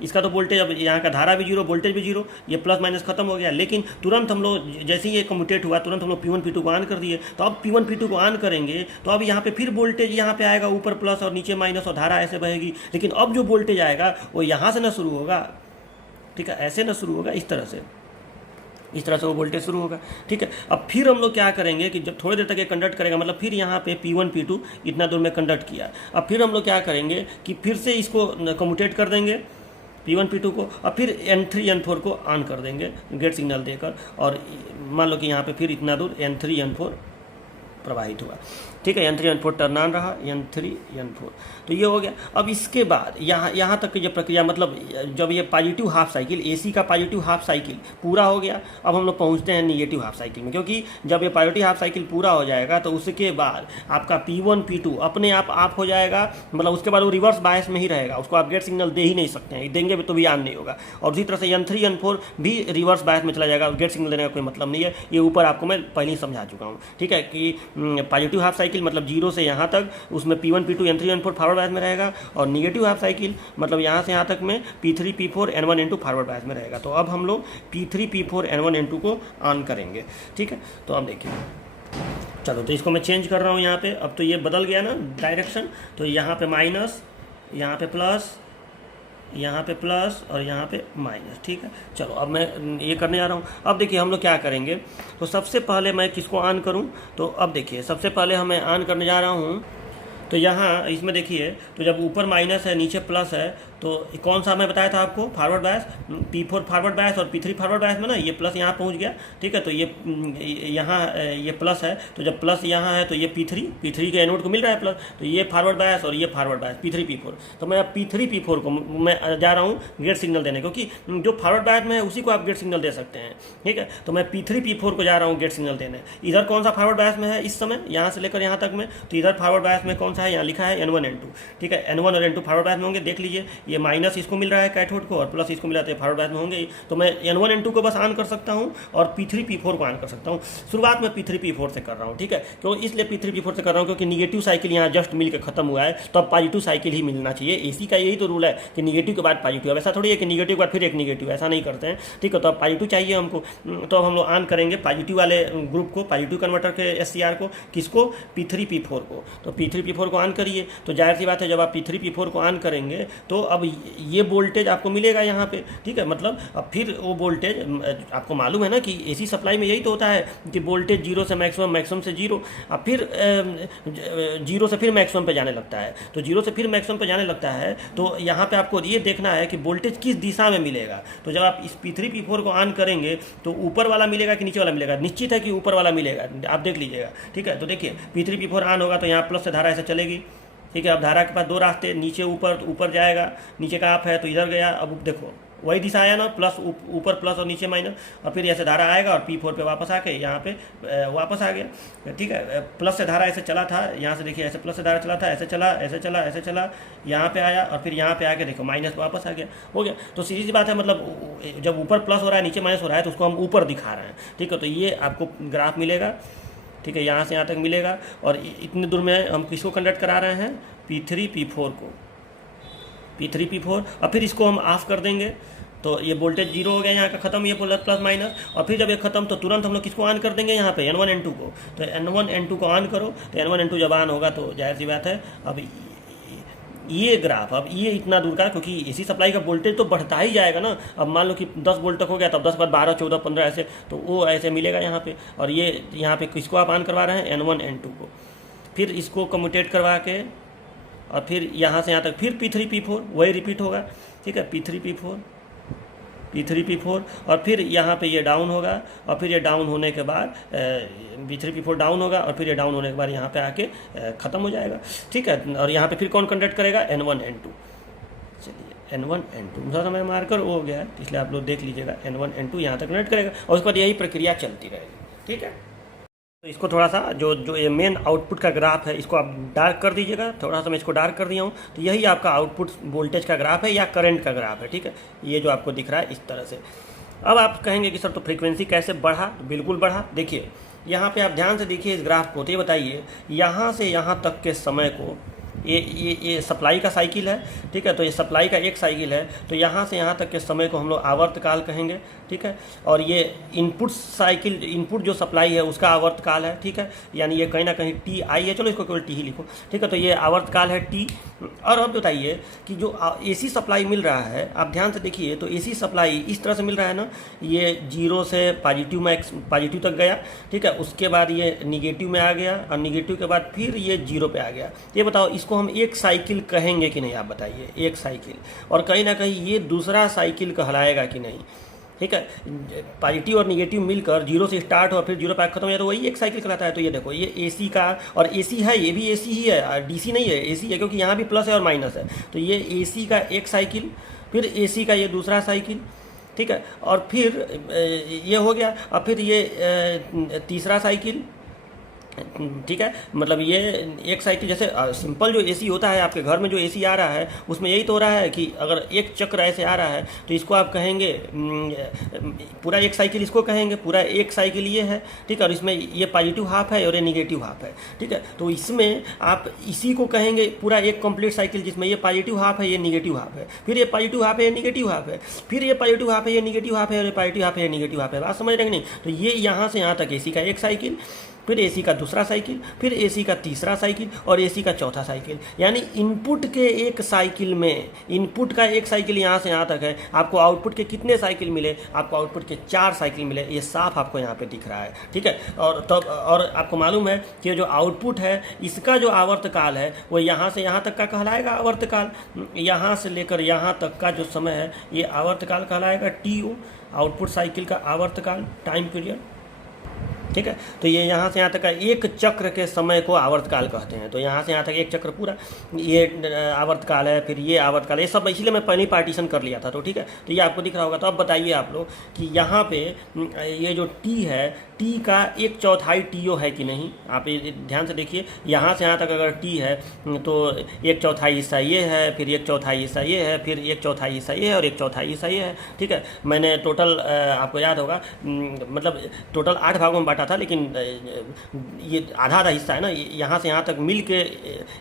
इसका तो वोल्टेज अब यहाँ का धारा भी जीरो, वोल्टेज भी जीरो, ये प्लस माइनस खत्म हो गया। लेकिन तुरंत हम लोग जैसे ही ये कम्यूटेट हुआ तुरंत हम लोग P1 P2 को ऑन कर दिए, तो अब P1 P2 को ऑन करेंगे तो अब यहाँ पे फिर वोल्टेज यहाँ पे आएगा, ऊपर प्लस और नीचे माइनस और धारा ऐसे बहेगी, लेकिन अब जो वोल्टेज आएगा वो यहाँ से ना शुरू होगा, ठीक है, ऐसे ना शुरू होगा, इस तरह से वो वोल्टेज शुरू होगा, ठीक है। अब फिर हम लोग क्या करेंगे कि जब थोड़ी देर तक ये कंडक्ट करेगा, मतलब फिर यहाँ पे P1 P2 इतना दूर में कंडक्ट किया, अब फिर हम लोग क्या करेंगे कि फिर से इसको कम्यूटेट कर देंगे P1 P2 को, और फिर N3 N4 को ऑन कर देंगे गेट सिग्नल देकर, और मान लो कि यहाँ पे फिर इतना दूर N3 N4 प्रवाहित हुआ, ठीक है, N3 N4 टर्न ऑन रहा, N3 N4, तो ये हो गया। अब इसके बाद यहाँ तक की जो प्रक्रिया, मतलब जब ये पॉजिटिव हाफ साइकिल, AC का पॉजिटिव हाफ साइकिल पूरा हो गया, अब हम लोग पहुँचते हैं निगेटिव हाफ साइकिल में, क्योंकि जब ये पॉजिटिव हाफ साइकिल पूरा हो जाएगा तो उसके बाद आपका P1 P2 अपने आप ऑफ हो जाएगा, मतलब उसके बाद वो रिवर्स बायस में ही रहेगा, उसको आप गेट सिग्नल दे ही नहीं सकते हैं, देंगे तो भी ऑन नहीं होगा। और उसी तरह से N3 N4 भी रिवर्स बायस में चला जाएगा, गेट सिग्नल देने का कोई मतलब नहीं है, ये ऊपर आपको मैं पहले ही समझा चुका हूँ, ठीक है, कि पॉजिटिव हाफ साइकिल मतलब 0 से यहाँ तक, उसमें P1 P2 N3 N4 forward bias में रहेगा, और निगेटिव हाफ साइकिल मतलब यहाँ से यहाँ तक में P3 P4 N1 N2 forward bias में रहेगा। तो अब हम लोग P3 P4 N1 N2 को ऑन करेंगे, ठीक है। तो अब देखिए, चलो तो इसको मैं चेंज कर रहा हूँ यहाँ पे, अब तो ये बदल गया ना डायरेक्शन, तो यहाँ पे माइनस, यहाँ पे प्लस, यहाँ पे प्लस और यहाँ पे माइनस, ठीक है। चलो अब मैं ये करने जा रहा हूँ। अब देखिए हम लोग क्या करेंगे, तो सबसे पहले मैं किसको ऑन करूँ, तो अब देखिए सबसे पहले हमें ऑन करने जा रहा हूँ, तो यहाँ इसमें देखिए, तो जब ऊपर माइनस है नीचे प्लस है, तो कौन सा मैं बताया था आपको, forward bias, P4 forward bias और P3 फॉरवर्ड बायस में ना, ये प्लस यहाँ पहुँच गया, ठीक है। तो ये यहाँ ये प्लस है, तो जब प्लस यहाँ है तो ये P3 के एनोड को मिल रहा है प्लस, तो ये फॉरवर्ड बायस और ये फॉरवर्ड बायस P3 P4, तो मैं अब P3 P4 को मैं जा रहा हूँ गेट सिग्नल देने, क्योंकि जो फॉरवर्ड बायस में है उसी को आप गेट सिग्नल दे सकते हैं, ठीक है। तो मैं P3 P4 को जा रहा हूँ गेट सिग्नल देने। इधर कौन सा फॉरवर्ड बायस में है इस समय, यहाँ से लेकर यहाँ तक में, तो इधर फॉरवर्ड बायस में कौन सा है, यहाँ लिखा है N1 N2, ठीक है, N1 और N2 फॉरवर्ड बायस में होंगे, देख लीजिए ये माइनस इसको मिल रहा है कैथोड को और प्लस इसको मिला, तो फॉरवर्ड बायस में होंगे। तो मैं N1 N2 को बस ऑन कर सकता हूँ और P3 P4 को ऑन कर सकता हूँ। शुरुआत में P3 P4 से कर रहा हूँ, ठीक है, क्यों इसलिए P3 P4 से कर रहा हूँ क्योंकि निगेटिव साइकिल यहाँ जस्ट मिल के खत्म हुआ है, तो अब पॉजिटिव साइकिल ही मिलना चाहिए। एसी का यही तो रूल है कि निगेटिव के बाद पॉजिटिव। अब ऐसा थोड़ी है कि निगेटिव के बाद फिर एक निगेटिव, ऐसा नहीं करते हैं, ठीक है। तो अब पॉजिटिव चाहिए हमको, तो अब हम लोग ऑन करेंगे पॉजिटिव वाले ग्रुप को, पॉजिटिव कन्वर्टर के SCR को, किसको, P3 P4 को। तो P3 P4 को ऑन करिए, तो जाहिर सी बात है जब आप P3 P4 को ऑन करेंगे तो अब ये वोल्टेज आपको मिलेगा यहाँ पे, ठीक है। मतलब अब फिर वो वोल्टेज, आपको मालूम है ना कि एसी सप्लाई में यही तो होता है कि वोल्टेज जीरो से मैक्सिमम, मैक्सिमम से जीरो, अब फिर जीरो से फिर मैक्सिमम पे जाने लगता है। तो जीरो से फिर मैक्सिमम पे जाने लगता है, तो यहाँ पे आपको ये देखना है कि वोल्टेज किस दिशा में मिलेगा। तो जब आप इस P3 P4 को ऑन करेंगे तो ऊपर वाला मिलेगा कि नीचे वाला मिलेगा, निश्चित है कि ऊपर वाला मिलेगा, आप देख लीजिएगा, ठीक है। तो देखिए P3 P4 ऑन होगा तो यहाँ प्लस से धारा ऐसे चलेगी, ठीक है। अब धारा के पास दो रास्ते, नीचे ऊपर, ऊपर जाएगा, नीचे का आप है तो इधर गया, अब देखो वही दिशा आया ना, प्लस ऊपर प्लस और नीचे माइनस, और फिर ऐसे धारा आएगा और P4 पे वापस आके यहाँ पे वापस आ गया, ठीक है। प्लस से धारा ऐसे चला था, यहाँ से देखिए ऐसे प्लस से धारा चला था, ऐसे चला, ऐसे चला, ऐसे चला, यहाँ पे आया और फिर यहाँ पे आके देखो माइनस पे वापस आ गया, हो गया। तो सीधी सी बात है, मतलब जब ऊपर प्लस हो रहा है नीचे माइनस हो रहा है तो उसको हम ऊपर दिखा रहे हैं, ठीक है। तो ये आपको ग्राफ मिलेगा, ठीक है, यहाँ से यहाँ तक मिलेगा। और इतने दूर में हम किसको कंडक्ट करा रहे हैं, P3 P4 को, P3 P4, और फिर इसको हम ऑफ कर देंगे तो ये वोल्टेज जीरो हो गया यहाँ का ख़त्म, ये प्लस माइनस। और फिर जब ये खत्म तो तुरंत हम लोग किसको ऑन कर देंगे यहाँ पे, N1 N2 को। तो N1 N2 को ऑन करो, तो N1 N2 जब ऑन होगा तो जाहिर सी बात है अब ये ग्राफ, अब ये इतना दूर का, क्योंकि एसी सप्लाई का वोल्टेज तो बढ़ता ही जाएगा ना। अब मान लो कि 10 वोल्ट तक हो गया, तब 10 के बाद 12 14 15 ऐसे, तो वो ऐसे मिलेगा यहाँ पे। और ये यहाँ पे किसको आप ऑन करवा रहे हैं, N1 N2 को। फिर इसको कम्यूटेट करवा के और फिर यहाँ से यहाँ तक फिर P3 P4 वही रिपीट होगा, ठीक है। P3 P4 और फिर यहाँ पे ये डाउन होगा, और फिर ये डाउन होने के बाद P3 P4 डाउन होगा, और फिर ये डाउन होने के बाद यहाँ पे आके ख़त्म हो जाएगा, ठीक है। और यहाँ पे फिर कौन कंडक्ट करेगा, N1 N2। चलिए N1 N2 थोड़ा सा मैं मार्कर हो गया है, इसलिए आप लोग देख लीजिएगा, N1 N2 यहाँ तक कंडक्ट करेगा और उसके बाद यही प्रक्रिया चलती रहेगी, ठीक है। तो इसको थोड़ा सा जो ये मेन आउटपुट का ग्राफ है इसको आप डार्क कर दीजिएगा, थोड़ा सा मैं इसको डार्क कर दिया हूँ। तो यही आपका आउटपुट वोल्टेज का ग्राफ है या करंट का ग्राफ है, ठीक है। ये जो आपको दिख रहा है इस तरह से। अब आप कहेंगे कि सर तो फ्रीक्वेंसी कैसे बढ़ा, तो बिल्कुल बढ़ा। देखिए यहाँ पे आप ध्यान से देखिए इस ग्राफ को, तो ये बताइए यहाँ से यहाँ तक के समय को, ये सप्लाई का साइकिल है, ठीक है। तो ये सप्लाई का एक साइकिल है, तो यहाँ से यहाँ तक के समय को हम लोग आवर्तकाल कहेंगे, ठीक है। और ये इनपुट साइकिल, इनपुट जो सप्लाई है उसका आवर्तकाल है, ठीक है। यानी ये कहीं ना कहीं टी आई है, चलो इसको केवल टी ही लिखो, ठीक है। तो ये आवर्तकाल है टी। और अब बताइए कि जो एसी सप्लाई मिल रहा है, आप ध्यान से देखिए, तो एसी सप्लाई इस तरह से मिल रहा है ना, ये जीरो से पॉजिटिव तक गया, ठीक है। उसके बाद ये निगेटिव में आ गया, और निगेटिव के बाद फिर ये जीरो पे आ गया। ये बताओ इसको हम एक साइकिल कहेंगे कि नहीं, आप बताइए, एक साइकिल। और कहीं ना कहीं ये दूसरा साइकिल कहलाएगा कि नहीं, ठीक है। पॉजिटिव और निगेटिव मिलकर जीरो से स्टार्ट हो फिर जीरो पे खत्म हो जाए तो वही एक साइकिल कहलाता है। तो ये देखो ये एसी का, और एसी है, ये भी एसी ही है, डीसी नहीं है, एसी है, क्योंकि यहाँ भी प्लस है और माइनस है। तो ये एसी का एक साइकिल, फिर एसी का ये दूसरा साइकिल, ठीक है। और फिर ये हो गया, और फिर ये तीसरा साइकिल, ठीक है। मतलब ये एक साइकिल, जैसे सिंपल जो एसी होता है आपके घर में, जो एसी आ रहा है उसमें यही तो हो रहा है कि अगर एक चक्र ऐसे आ रहा है तो इसको आप कहेंगे पूरा एक साइकिल, इसको कहेंगे पूरा एक साइकिल ये है, ठीक है। और इसमें ये पॉजिटिव हाफ है और ये निगेटिव हाफ है, ठीक है। तो इसमें आप इसी को कहेंगे पूरा एक कंप्लीट साइकिल, जिसमें ये पॉजिटिव हाफ है, ये निगेटिव हाफ है, फिर ये पॉजिटिव हाफ है, ये निगेटिव हाफ है, फिर ये पॉजिटिव हाफ है, ये निगेटिव हाफ है, और ये पॉजिटिव हाफ है, ये निगेटिव हाफ है। बात समझ रहे हैं कि नहीं। तो ये यहाँ से यहाँ तक एसी का एक साइकिल, फिर एसी का दूसरा साइकिल, फिर एसी का तीसरा साइकिल, और एसी का चौथा साइकिल। यानी इनपुट के एक साइकिल में, इनपुट का एक साइकिल यहाँ से यहाँ तक है, आपको आउटपुट के कितने साइकिल मिले, आपको आउटपुट के 4 साइकिल मिले। ये साफ आपको यहाँ पे दिख रहा है, ठीक है। और तब और आपको मालूम है कि जो आउटपुट है इसका जो आवर्तकाल है वो यहाँ से यहाँ तक का कहलाएगा आवर्तकाल। यहाँ से लेकर यहाँ तक का जो समय है ये आवर्तकाल कहलाएगा, TO, आउटपुट साइकिल का आवर्तकाल, टाइम पीरियड। ठीक है। तो ये यहाँ से यहाँ तक का एक चक्र के समय को आवर्तकाल कहते हैं। तो यहाँ से यहाँ तक एक चक्र पूरा ये आवर्तकाल है, फिर ये आवर्तकाल, ये सब इसलिए मैं पहले पार्टीशन कर लिया था। तो ठीक है, तो ये आपको दिख रहा होगा। तो अब बताइए आप लोग कि यहाँ पे ये जो टी है, टी का एक चौथाई टीओ है कि नहीं। आप ये ध्यान से देखिए, यहाँ से यहाँ तक अगर टी है तो एक चौथाई हिस्सा ये है, फिर एक चौथाई हिस्सा ये है, फिर एक चौथाई हिस्सा ये है और एक चौथाई हिस्सा ये है। ठीक है, मैंने टोटल आपको याद होगा मतलब टोटल 8 भागों में बांटा था, लेकिन ये आधा आधा हिस्सा है ना, यहाँ से यहाँ तक मिल के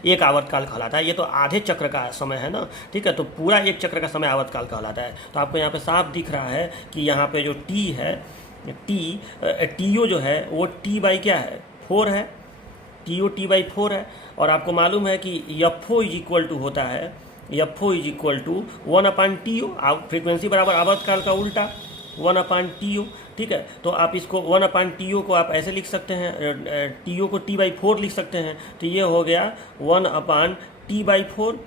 एक आवर्तकाल कहलाता है। ये तो आधे चक्र का समय है ना। ठीक है, तो पूरा एक चक्र का समय आवर्तकाल कहलाता है। तो आपको यहाँ पे साफ दिख रहा है कि यहाँ पे जो टी है, टीओ जो है वो टी बाई क्या है, 4 है। टीओ टी बाई 4 है। और आपको मालूम है कि एफओ इज इक्वल टू होता है, FO is equal to 1/TO, frequency बराबर आवर्तकाल का उल्टा 1/TO। ठीक है, तो आप इसको 1/TO को आप ऐसे लिख सकते हैं, टीओ को T/4 लिख सकते हैं। तो ये हो गया 1/T/4,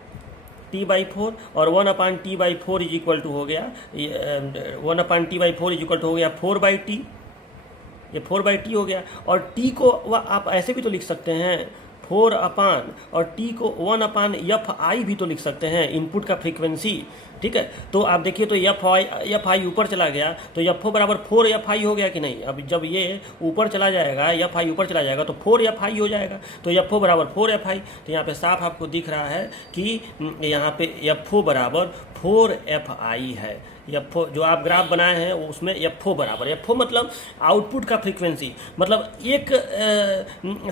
T/4, और 1/T/4 इज इक्वल टू हो गया 1/T/4 इज इक्वल टू हो गया 4/T। ये 4/T हो गया। और T को आप ऐसे भी तो लिख सकते हैं 4/, और T को 1/FI भी तो लिख सकते हैं, इनपुट का फ्रीक्वेंसी। ठीक है, तो आप देखिए तो FI ऊपर चला गया तो FO बराबर 4FI हो गया कि नहीं। अब जब ये ऊपर चला जाएगा, FI ऊपर चला जाएगा तो 4FI हो जाएगा। तो FO बराबर 4FI। तो यहाँ पे साफ आपको दिख रहा है कि यहाँ पे FO बराबर 4FI है। FO जो आप ग्राफ बनाए हैं उसमें FO बराबर, FO मतलब आउटपुट का फ्रीक्वेंसी, मतलब एक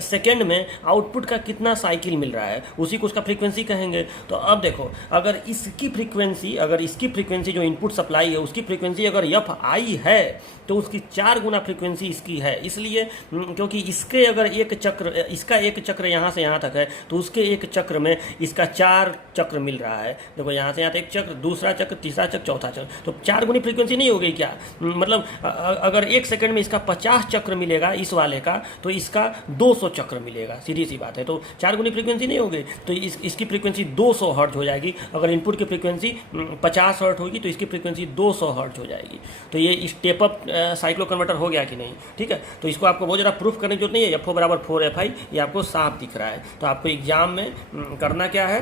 सेकेंड में आउटपुट का कितना साइकिल मिल रहा है, उसी को उसका फ्रीक्वेंसी कहेंगे। तो अब देखो, अगर इसकी फ्रीक्वेंसी जो इनपुट सप्लाई है उसकी फ्रीक्वेंसी अगर FI है तो उसकी 4 गुना फ्रीक्वेंसी इसकी है। इसलिए क्योंकि इसके अगर इसका एक चक्र यहाँ से यहाँ तक है तो उसके एक चक्र में इसका 4 चक्र मिल रहा है। देखो यहाँ से यहाँ तक एक चक्र, दूसरा चक्र, तीसरा चक्र, चौथा चक्र, तो 4 गुनी फ्रीक्वेंसी नहीं हो गई क्या। मतलब अगर एक सेकंड में इसका 50 चक्र मिलेगा इस वाले का, तो इसका 200 चक्र मिलेगा, सीधी सी बात है। तो 4 गुनी फ्रीक्वेंसी नहीं हो गई, तो इसकी फ्रीक्वेंसी 200 हर्ट्ज हो जाएगी। अगर इनपुट की फ्रीक्वेंसी 50 हर्ट्ज होगी तो इसकी फ्रीक्वेंसी 200 हर्ट्ज हो जाएगी। तो ये स्टेप अप साइक्लो कन्वर्टर हो गया कि नहीं। ठीक है, तो इसको आपको बहुत ज़्यादा प्रूफ करने की जरूरत नहीं है। FO बराबर 4FI ये आपको साफ दिख रहा है। तो आपको एग्जाम में करना क्या है,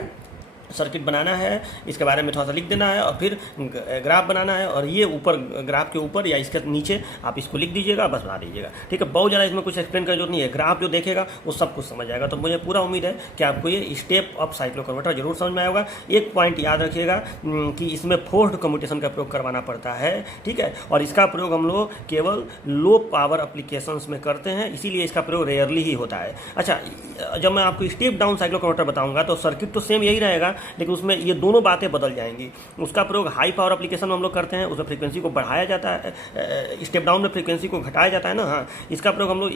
सर्किट बनाना है, इसके बारे में थोड़ा सा लिख देना है, और फिर ग्राफ बनाना है, और ये ऊपर ग्राफ के ऊपर या इसके नीचे आप इसको लिख दीजिएगा, बस बना दीजिएगा। ठीक है, बहुत ज़्यादा इसमें कुछ एक्सप्लेन करने की जरूरत नहीं है। ग्राफ जो देखेगा वो सब कुछ समझ जाएगा। तो मुझे पूरा उम्मीद है कि आपको ये स्टेप अप साइक्लो कन्वर्टर जरूर समझ में आएगा। एक पॉइंट याद रखिएगा कि इसमें फोर्स्ड कम्यूटेशन का प्रयोग करवाना पड़ता है। ठीक है, और इसका प्रयोग हम लोग केवल लो पावर एप्लीकेशंस में करते हैं, इसीलिए इसका प्रयोग रेयरली ही होता है। अच्छा, जब मैं आपको स्टेप डाउन साइक्लो कन्वर्टर बताऊँगा तो सर्किट तो सेम यही रहेगा, लेकिन उसमें ये दोनों बातें बदल जाएंगी। उसका प्रयोग हाई पावर एप्लीकेशन में हम लोग करते हैं, उसमें फ्रीक्वेंसी को बढ़ाया जाता है। स्टेप डाउन में फ्रीक्वेंसी को घटाया जाता है ना। हाँ, इसका प्रयोग हम लोग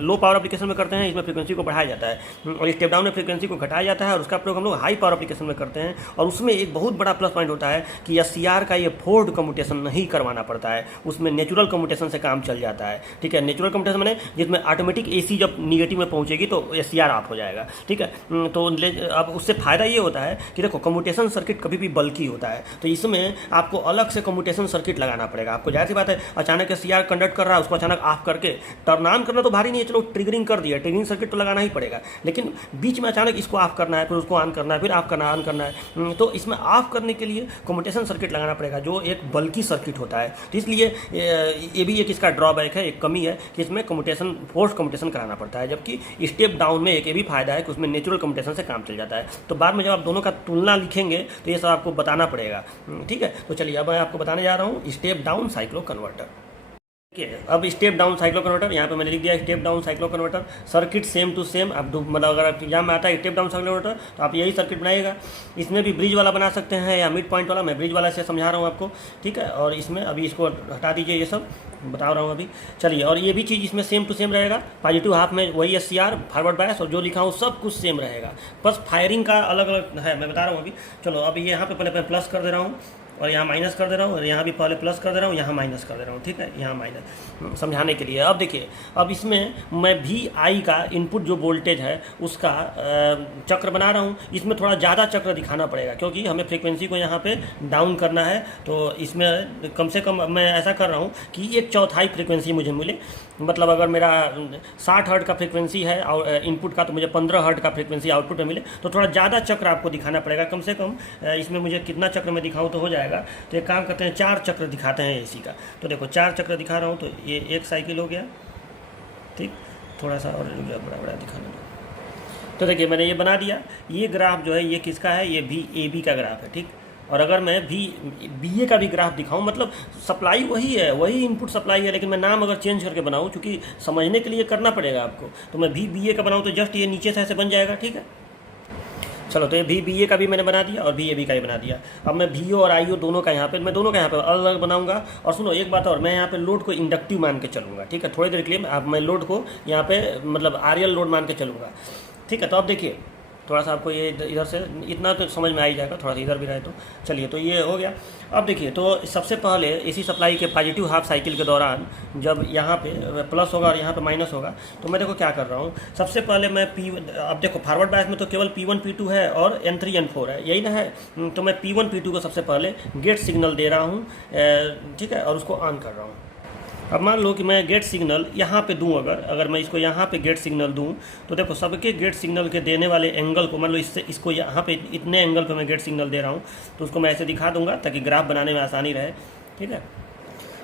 लो पावर एप्लीकेशन में करते हैं, इसमें फ्रीक्वेंसी को बढ़ाया जाता है। और स्टेप डाउन में फ्रीक्वेंसी को घटाया जाता है, और उसका प्रयोग हम लोग हाई पावर एप्लीकेशन में करते हैं। और उसमें एक बहुत बड़ा प्लस पॉइंट होता है कि SCR का ये फोर्स्ड कम्यूटेशन नहीं करवाना पड़ता है, उसमें नेचुरल कम्यूटेशन से काम चल जाता है। ठीक है, नेचुरल कम्यूटेशन मैंने जिसमें ऑटोमेटिक AC जब निगेटिव में पहुंचेगी तो SCR ऑफ हो जाएगा। ठीक है, तो अब उससे फायदा ये होता है कि देखो कम्यूटेशन सर्किट कभी भी बल्कि होता है, तो इसमें आपको अलग से कम्यूटेशन सर्किट लगाना पड़ेगा। आपको जाहिर सी बात है, अचानक SCR कंडक्ट कर रहा है, उसको अचानक ऑफ करके टर्न ऑन करना तो भारी नहीं है, चलो ट्रिगरिंग कर दिया, ट्रिगरिंग सर्किट तो लगाना ही पड़ेगा। लेकिन बीच में अचानक इसको ऑफ करना है, फिर उसको ऑन करना है, फिर ऑफ करना, ऑन करना है, तो इसमें ऑफ करने के लिए कम्यूटेशन सर्किट लगाना पड़ेगा, जो एक बल्कि सर्किट होता है। तो इसलिए ये भी एक इसका ड्रॉबैक है, एक कमी है कि इसमें कम्यूटेशन फोर्स कम्यूटेशन कराना पड़ता है। जबकि स्टेप डाउन में एक ये भी फायदा है कि उसमें नेचुरल कम्यूटेशन से काम चल जाता है। तो बाद में जब आप दोनों का तुलना लिखेंगे तो ये सब आपको बताना पड़ेगा। ठीक है, तो चलिए अब मैं आपको बताने जा रहा हूँ स्टेप डाउन साइक्लो कन्वर्टर। अब स्टेप डाउन साइक्लो कन्वर्टर, यहाँ पे मैंने लिख दिया step down cyclo converter. Circuit same to same. आप मतलब अगर आप एग्जाम में आता है स्टेप डाउन साइक्लो कन्वर्टर तो आप यही सर्किट बनाइएगा। इसमें भी ब्रिज वाला बना सकते हैं या मिड पॉइंट वाला, मैं ब्रिज वाला से समझा रहा हूँ आपको। ठीक है, और इसमें अभी इसको हटा दीजिए, ये सब बता रहा हूँ अभी। चलिए, और ये भी चीज़ इसमें सेम टू सेम रहेगा। पॉजिटिव हाफ में वही SCR फॉरवर्ड बायस, और जो लिखा हूँ सब कुछ सेम रहेगा, बस फायरिंग का अलग अलग है, मैं बता रहा हूँ अभी। चलो अभी यहाँ पे पहले मैं प्लस कर दे रहा हूँ, और यहाँ माइनस कर दे रहा हूँ, और यहाँ भी पहले प्लस कर दे रहा हूँ, यहाँ माइनस कर दे रहा हूँ, ठीक है, यहाँ माइनस समझाने के लिए। अब देखिए, अब इसमें मैं वी आई का इनपुट जो वोल्टेज है उसका चक्र बना रहा हूँ। इसमें थोड़ा ज़्यादा चक्र दिखाना पड़ेगा क्योंकि हमें फ्रीक्वेंसी को यहाँ पे डाउन करना है, तो इसमें कम से कम मैं ऐसा कर रहा हूँ कि 1/4 फ्रीक्वेंसी मुझे मिले। मतलब अगर मेरा 60 हर्ट्ज का फ्रीक्वेंसी है और इनपुट का, तो मुझे 15 हर्ट्ज का फ्रीक्वेंसी आउटपुट में मिले, तो थोड़ा ज़्यादा चक्र आपको दिखाना पड़ेगा। कम से कम इसमें मुझे कितना चक्र में दिखाऊँ तो हो जाएगा। तो एक काम करते हैं, 4 चक्र दिखाते हैं एसी का। तो देखो 4 चक्र दिखा रहा हूँ, तो ये 1 साइकिल हो गया, ठीक, थोड़ा सा और बड़ा बड़ा दिखाना दो। तो देखिए मैंने ये बना दिया। ये ग्राफ जो है ये किसका है, ये भी ए बी का ग्राफ है, ठीक। और अगर मैं बी ए का भी ग्राफ दिखाऊं, मतलब सप्लाई वही है, वही इनपुट सप्लाई है, लेकिन मैं नाम अगर चेंज करके बनाऊं, क्योंकि समझने के लिए करना पड़ेगा आपको, तो मैं बी ए का बनाऊं तो जस्ट ये नीचे से ऐसे बन जाएगा, ठीक है। चलो, तो ये बी ए का भी मैंने बना दिया और बी ए बी का ही बना दिया। अब मैं वी ओ और आई ओ दोनों का यहाँ पे, मैं दोनों का यहाँ पे अलग अलग बनाऊंगा। और सुनो एक बात और, मैं यहाँ पे लोड को इंडक्टिव मान के चलूँगा, ठीक है। थोड़ी देर के लिए अब मैं लोड को यहाँ पे मतलब आरएल लोड मान के चलूँगा, ठीक है। तो अब देखिए थोड़ा सा आपको ये इधर से इतना तो समझ में आ ही जाएगा, थोड़ा सा इधर भी रहे तो चलिए। तो ये हो गया। अब देखिए, तो सबसे पहले एसी सप्लाई के पॉजिटिव हाफ साइकिल के दौरान जब यहाँ पे प्लस होगा और यहाँ पे माइनस होगा, तो मैं देखो क्या कर रहा हूँ। सबसे पहले मैं अब देखो फॉरवर्ड बायस में तो केवल P1 P2 है और N3 N4 है, यही ना है। तो मैं P1 P2 को सबसे पहले गेट सिग्नल दे रहा हूँ, ठीक है, और उसको ऑन कर रहा हूँ। अब मान लो कि मैं गेट सिग्नल यहाँ पे दूँ, अगर मैं इसको यहाँ पे गेट सिग्नल दूँ, तो देखो सबके गेट सिग्नल के देने वाले एंगल को, मान लो इसको यहाँ पे इतने एंगल पे मैं गेट सिग्नल दे रहा हूँ, तो उसको मैं ऐसे दिखा दूंगा ताकि ग्राफ बनाने में आसानी रहे, ठीक है।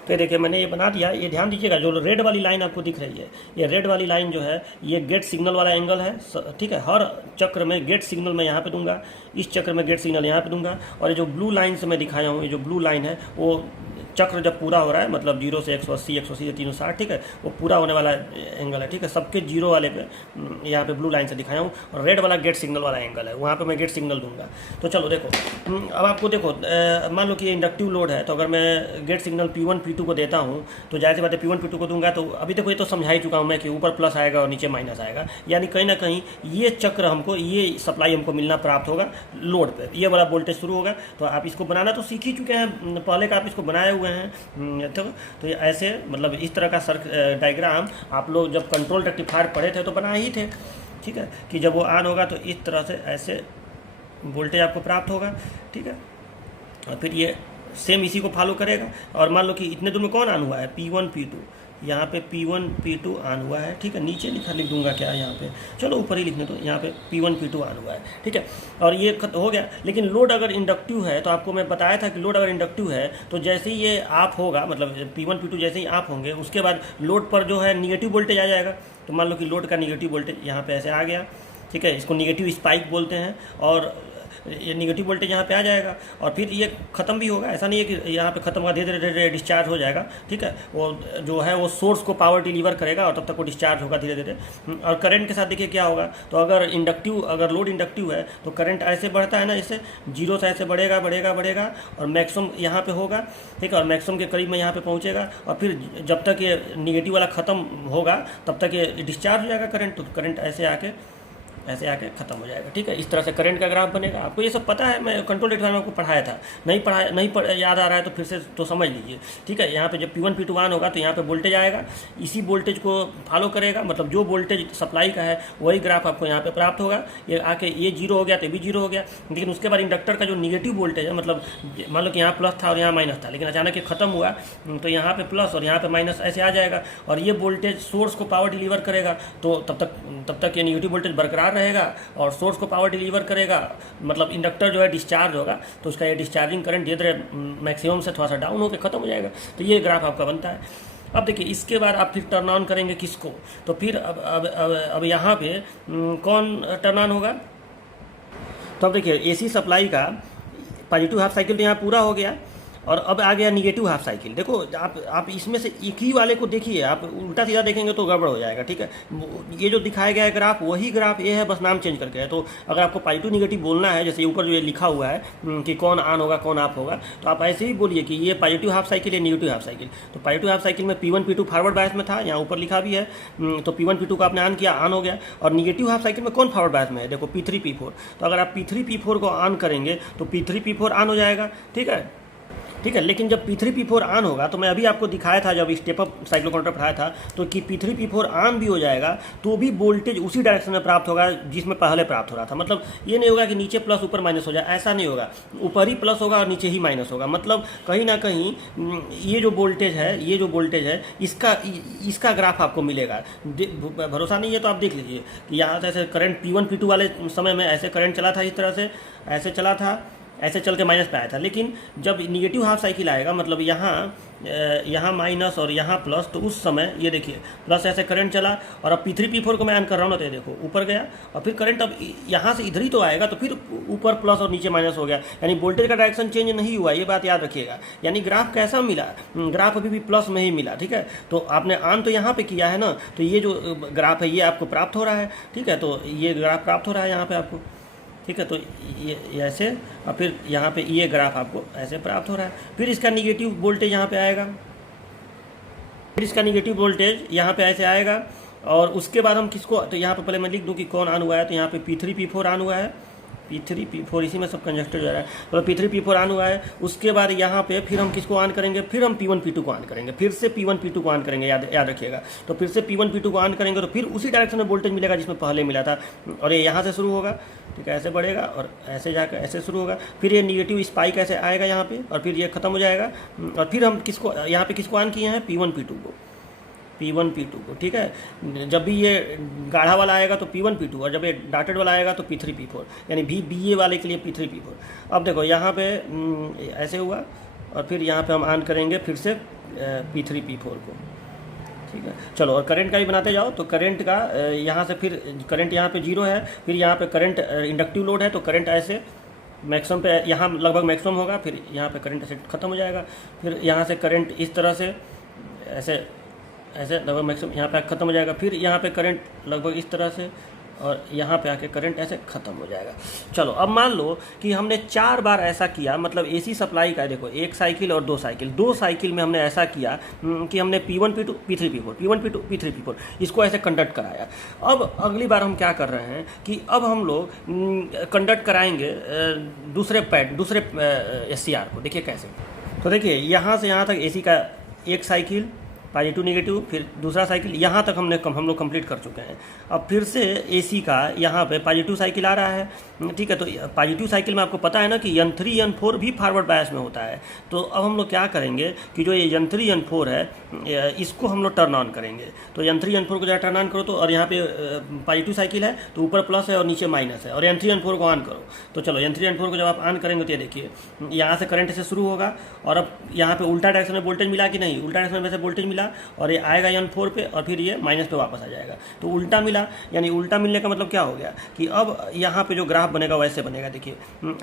तो देखिए मैंने ये बना दिया। ये ध्यान दीजिएगा, जो रेड वाली लाइन आपको दिख रही है, ये रेड वाली लाइन जो है ये गेट सिग्नल वाला एंगल है, ठीक है। हर चक्र में गेट सिग्नल मैं यहाँ पे दूंगा, इस चक्र में गेट सिग्नल यहाँ पे दूंगा। और ये जो ब्लू लाइन से मैं दिखाया हूँ, ये जो ब्लू लाइन है वो चक्र जब पूरा हो रहा है, मतलब 0 से 180, 180 से 360, ठीक है, वो पूरा होने वाला एंगल है, ठीक है। सबके 0 वाले पे यहाँ पे ब्लू लाइन से दिखाया हूँ, और रेड वाला गेट सिग्नल वाला एंगल है, वहाँ पे मैं गेट सिग्नल दूंगा। तो चलो देखो, अब आपको देखो, मान लो कि ये इंडक्टिव लोड है, तो अगर मैं गेट सिग्नल P1 P2 को देता हूँ, तो जाहिर सी बात है P1 P2 को दूंगा, तो अभी देखो ये तो समझा ही चुका हूँ मैं कि ऊपर प्लस आएगा और नीचे माइनस आएगा, यानी कहीं ना कहीं ये चक्र हमको, ये सप्लाई हमको मिलना प्राप्त होगा लोड पे, ये वाला वोल्टेज शुरू होगा। तो आप इसको बनाना तो सीख ही चुके हैं, पहले का आप इसको बनाए हुए हैं। तो ये ऐसे मतलब इस तरह का डायग्राम आप लोग जब कंट्रोल रेक्टिफायर पढ़े थे तो बना ही थे, ठीक है, कि जब वो ऑन होगा तो इस तरह से ऐसे वोल्टेज आपको प्राप्त होगा, ठीक है। और फिर ये सेम इसी को फॉलो करेगा। और मान लो कि इतने दूर में कौन ऑन हुआ है, P1 P2, यहाँ पे P1 P2 ऑन हुआ है, ठीक है। नीचे लिख दूंगा क्या यहाँ पे, चलो ऊपर ही लिखने, तो यहाँ पे P1 P2 ऑन हुआ है, ठीक है। और ये हो गया। लेकिन लोड अगर इंडक्टिव है, तो आपको मैं बताया था कि लोड अगर इंडक्टिव है तो जैसे ही ये ऑफ होगा, मतलब P1 P2 जैसे ही ऑफ होंगे, उसके बाद लोड पर जो है निगेटिव वोल्टेज आ जाएगा। तो मान लो कि लोड का निगेटिव वोल्टेज यहाँ पे ऐसे आ गया, ठीक है, इसको निगेटिव स्पाइक बोलते हैं, और ये निगेटिव वोल्टेज यहाँ पे आ जाएगा। और फिर ये ख़त्म भी होगा, ऐसा नहीं है कि यहाँ पे ख़त्म होगा, धीरे धीरे डिस्चार्ज हो जाएगा, ठीक है। वो जो है वो सोर्स को पावर डिलीवर करेगा और तब तक वो डिस्चार्ज होगा धीरे धीरे। और करंट के साथ देखिए क्या होगा, तो अगर लोड इंडक्टिव है तो करंट ऐसे बढ़ता है ना, इससे 0 से ऐसे बढ़ेगा बढ़ेगा बढ़ेगा और मैक्सिमम यहाँ पे होगा, ठीक है, और मैक्सिमम के करीब में यहाँ पे पहुँचेगा। और फिर जब तक ये निगेटिव वाला ख़त्म होगा तब तक ये डिस्चार्ज हो जाएगा करंट, तो करंट ऐसे आके ख़त्म हो जाएगा, ठीक है। इस तरह से करंट का ग्राफ बनेगा। आपको ये सब पता है, मैं कंट्रोल रेक्टिफायर में आपको पढ़ाया था, याद आ रहा है तो फिर से तो समझ लीजिए, ठीक है। यहाँ पे जब P1 P2 ऑन होगा तो यहाँ पे वोल्टेज आएगा, इसी वोल्टेज को फॉलो करेगा, मतलब जो वोल्टेज सप्लाई का है वही ग्राफ आपको यहाँ पे प्राप्त होगा। ये आके ये 0 हो गया तो ये भी 0 हो गया, लेकिन उसके बाद इंडक्टर का जो निगेटिव वोल्टेज है, मतलब मान लो कि यहाँ प्लस था और यहाँ माइनस था, लेकिन अचानक ये खत्म हुआ तो यहाँ पे प्लस और यहाँ पे माइनस ऐसे आ जाएगा, और ये वोल्टेज सोर्स को पावर डिलीवर करेगा। तो तब तक ये निगेटिव वोल्टेज बरकरार रहेगा और सोर्स को पावर डिलीवर करेगा, मतलब इंडक्टर जो है डिस्चार्ज होगा, तो उसका ये डिस्चार्जिंग करंट धीरे धीरे मैक्सिमम से थोड़ा सा डाउन होकर ख़त्म हो जाएगा। तो ये ग्राफ आपका बनता है। अब देखिए इसके बाद आप फिर टर्न ऑन करेंगे किसको, तो फिर अब यहाँ पे कौन टर्न ऑन होगा। तो अब देखिए एसी सप्लाई का पॉजिटिव हाफ साइकिल तो यहाँ पूरा हो गया, और अब आ गया निगेटिव हाफ साइकिल। देखो आप इसमें से एक ही वाले को देखिए, आप उल्टा सीधा देखेंगे तो गड़बड़ हो जाएगा, ठीक है। ये जो दिखाया गया है ग्राफ वही ग्राफ ये है, बस नाम चेंज करके है। तो अगर आपको पॉजिटिव निगेटिव बोलना है, जैसे ऊपर जो ये लिखा हुआ है कि कौन ऑन होगा कौन ऑफ होगा, तो आप ऐसे ही बोलिए कि ये पॉजिटिव हाफ साइकिल है, निगेटिव हाफ साइकिल। तो पॉजिटिव हाफ साइकिल में P1 P2 फॉरवर्ड बायस में था, यहाँ ऊपर लिखा भी है, तो P1 P2 को आपने ऑन किया, ऑन हो गया। और निगेटिव हाफ साइकिल में कौन फॉरवर्ड बायस में है, देखो P3 P4। तो अगर आप P3 P4 को ऑन करेंगे तो P3 P4 ऑन हो जाएगा, ठीक है। ठीक है। लेकिन जब P3 P4 ऑन होगा, तो मैं अभी आपको दिखाया था जब स्टेप अप साइक्लोकंट्रोल पढ़ाया था, तो कि P3 P4 ऑन भी हो जाएगा तो भी वोल्टेज उसी डायरेक्शन में प्राप्त होगा जिसमें पहले प्राप्त हो रहा था। मतलब ये नहीं होगा कि नीचे प्लस ऊपर माइनस हो जाए, ऐसा नहीं होगा, ऊपर ही प्लस होगा और नीचे ही माइनस होगा। मतलब कहीं ना कहीं ये जो वोल्टेज है इसका ग्राफ आपको मिलेगा। भरोसा नहीं है तो आप देख लीजिए कि यहाँ से ऐसे करंट P1 P2 वाले समय में ऐसे करंट चला था, इस तरह से ऐसे चला था, ऐसे चल के माइनस पे आया था। लेकिन जब निगेटिव हाफ साइकिल आएगा, मतलब यहाँ माइनस और यहाँ प्लस, तो उस समय ये देखिए प्लस ऐसे करंट चला, और अब P3 P4 को मैं ऑन कर रहा हूँ ना, तो ये देखो ऊपर गया, और फिर करंट अब यहाँ से इधर ही तो आएगा, तो फिर ऊपर प्लस और नीचे माइनस हो गया। यानी वोल्टेज का डायरेक्शन चेंज नहीं हुआ, ये बात याद रखिएगा। यानी ग्राफ कैसा मिला, ग्राफ अभी भी प्लस में ही मिला। ठीक है, तो आपने ऑन तो यहाँ पर किया है ना, तो ये जो ग्राफ है ये आपको प्राप्त हो रहा है। ठीक है, तो ये ग्राफ प्राप्त हो रहा है यहाँ पर आपको। ठीक है, तो ये ऐसे, और फिर यहाँ पे ये ग्राफ आपको ऐसे प्राप्त हो रहा है। फिर इसका निगेटिव वोल्टेज यहाँ पे आएगा, फिर इसका निगेटिव वोल्टेज यहाँ पे ऐसे आएगा, और उसके बाद हम किसको, तो यहाँ पे पहले मैं लिख दूँ कि कौन ऑन हुआ है। तो यहाँ पे P3 P4 ऑन हुआ है, P3 P4 इसी में सब कंजस्टेड जा रहा है, तो P3 P4 ऑन हुआ है। उसके बाद यहाँ पे फिर हम किसको ऑन करेंगे, फिर हम P1 P2 को ऑन करेंगे, फिर से P1 P2 को ऑन करेंगे, याद रखिएगा। तो फिर से P1 P2 को ऑन करेंगे, तो फिर उसी डायरेक्शन में वोल्टेज मिलेगा जिसमें पहले मिला था, और ये यहाँ से शुरू होगा। ठीक है, ऐसे बढ़ेगा और ऐसे जाकर ऐसे शुरू होगा, फिर ये निगेटिव स्पाइक ऐसे आएगा यहाँ पे, और फिर ये खत्म हो जाएगा। और फिर हम किसको यहाँ पे किसको ऑन किए हैं, P1 P2 को। ठीक है, जब भी ये गाढ़ा वाला आएगा तो P1 P2, और जब ये डॉटेड वाला आएगा तो P3 P4, यानी BA वाले के लिए P3 P4। अब देखो यहाँ पे ऐसे हुआ, और फिर यहाँ पे हम ऑन करेंगे फिर से P3 P4 को। ठीक है, चलो, और करंट का भी बनाते जाओ। तो करंट का यहाँ से फिर करंट यहाँ पे 0 है, फिर यहाँ पे करंट इंडक्टिव लोड है, तो करंट ऐसे मैक्सिमम पे, यहाँ लगभग मैक्सिमम होगा, फिर यहाँ पे करंट ऐसे ख़त्म हो जाएगा। फिर यहाँ से करंट इस तरह से ऐसे लगभग मैक्सिमम यहाँ पे ख़त्म हो जाएगा। फिर यहाँ पे करंट लगभग इस तरह से, और यहाँ पे आके करंट ऐसे ख़त्म हो जाएगा। चलो, अब मान लो कि हमने 4 बार ऐसा किया, मतलब एसी सप्लाई का, देखो 1 साइकिल और 2 साइकिल में हमने ऐसा किया कि हमने P1 P2 P3 P4 P1 P2 P3 P4 इसको ऐसे कंडक्ट कराया। अब अगली बार हम क्या कर रहे हैं कि अब हम लोग कंडक्ट कराएंगे दूसरे SCR को। देखिए कैसे, तो देखिए यहाँ से यहाँ तक एसी का 1 साइकिल पॉजिटिव नेगेटिव, फिर दूसरा साइकिल, यहाँ तक हम लोग कंप्लीट कर चुके हैं। अब फिर से एसी का यहाँ पे पॉजिटिव साइकिल आ रहा है। ठीक है, तो पॉजिटिव साइकिल में आपको पता है ना कि N3 N4 भी फॉरवर्ड बायस में होता है। तो अब हम लोग क्या करेंगे कि जो ये N3 N4 है इसको हम लोग टर्न ऑन करेंगे। तो N3 N4 को जब टर्न ऑन करो, तो और यहाँ पे पॉजिटिव साइकिल है, तो ऊपर प्लस है और नीचे माइनस है, और N3 N4 को ऑन करो। तो चलो, N3 N4 को जब आप ऑन करेंगे तो ये देखिए यहाँ से करंट से शुरू होगा, और अब यहाँ पे उल्टा डायरेक्शन में वोल्टेज मिला कि नहीं, उल्टा डायरेक्शन में वैसे वोल्टेज मिला, और ये आएगा N4 पे, और फिर ये माइनस पे वापस आ जाएगा। तो उल्टा मिला, यानी उल्टा मिलने का मतलब क्या हो गया कि अब यहाँ पे जो ग्राफ बनेगा वैसे बनेगा। देखिए,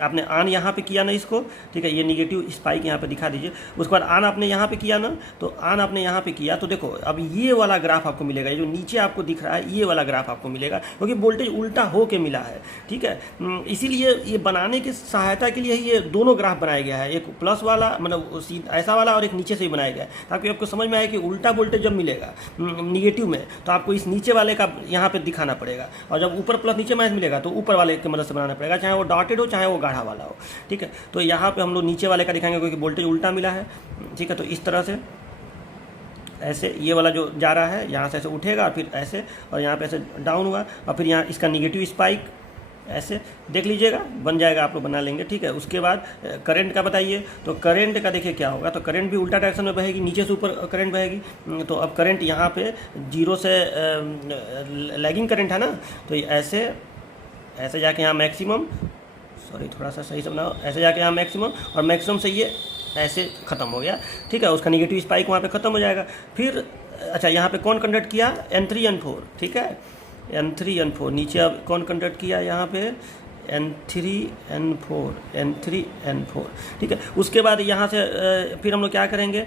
आपने ऑन यहाँ पे किया ना इसको, ठीक है, ये निगेटिव स्पाइक यहाँ पे दिखा दीजिए। उसके बाद ऑन आपने यहाँ पे किया ना, तो ऑन आपने यहाँ पे किया, तो देखो अब ये वाला ग्राफ आपको मिलेगा, जो नीचे आपको दिख रहा है ये वाला ग्राफ आपको मिलेगा, क्योंकि वोल्टेज उल्टा हो के मिला है। ठीक है, इसीलिए ये बनाने की सहायता के लिए ही ये दोनों ग्राफ बनाया गया है, एक प्लस वाला मतलब ऐसा वाला, और एक नीचे से ही बनाया गया है, ताकि आपको समझ में आए कि उल्टा वोल्टेज जब मिलेगा निगेटिव में, तो आपको इस नीचे वाले का यहाँ पे दिखाना पड़ेगा, और जब ऊपर प्लस नीचे माइनस मिलेगा तो ऊपर वाले की मदद से बनाना पड़ेगा, चाहे वो डॉटेड हो चाहे वो गाढ़ा वाला हो। ठीक है, तो यहाँ पे हम लोग नीचे वाले का दिखाएंगे क्योंकि वोल्टेज उल्टा मिला है। ठीक है, तो इस तरह से ऐसे ये वाला जो जा रहा है यहाँ से ऐसे उठेगा, और फिर ऐसे, और यहाँ पे ऐसे डाउन हुआ, और फिर यहाँ इसका निगेटिव स्पाइक ऐसे देख लीजिएगा, बन जाएगा, आप लोग बना लेंगे। ठीक है, उसके बाद करंट का बताइए। तो करंट का देखिए क्या होगा, तो करंट भी उल्टा डायरेक्शन में बहेगी, नीचे से ऊपर करंट बहेगी। तो अब करंट यहाँ पे 0 से लैगिंग करंट है ना, तो ऐसे जाके यहाँ मैक्सिमम, सॉरी थोड़ा सा सही से बनाओ, ऐसे जाके यहाँ मैक्सिमम, और मैक्सिमम से ये ऐसे ख़त्म हो गया। ठीक है, उसका निगेटिव स्पाइक वहाँ पे ख़त्म हो जाएगा। फिर अच्छा, यहाँ पे कौन कंडक्ट किया, N3 N4। ठीक है, N3 N4 नीचे अब कौन कंडक्ट किया, यहाँ पे N3 N4। ठीक है, उसके बाद यहाँ से फिर हम लोग क्या करेंगे,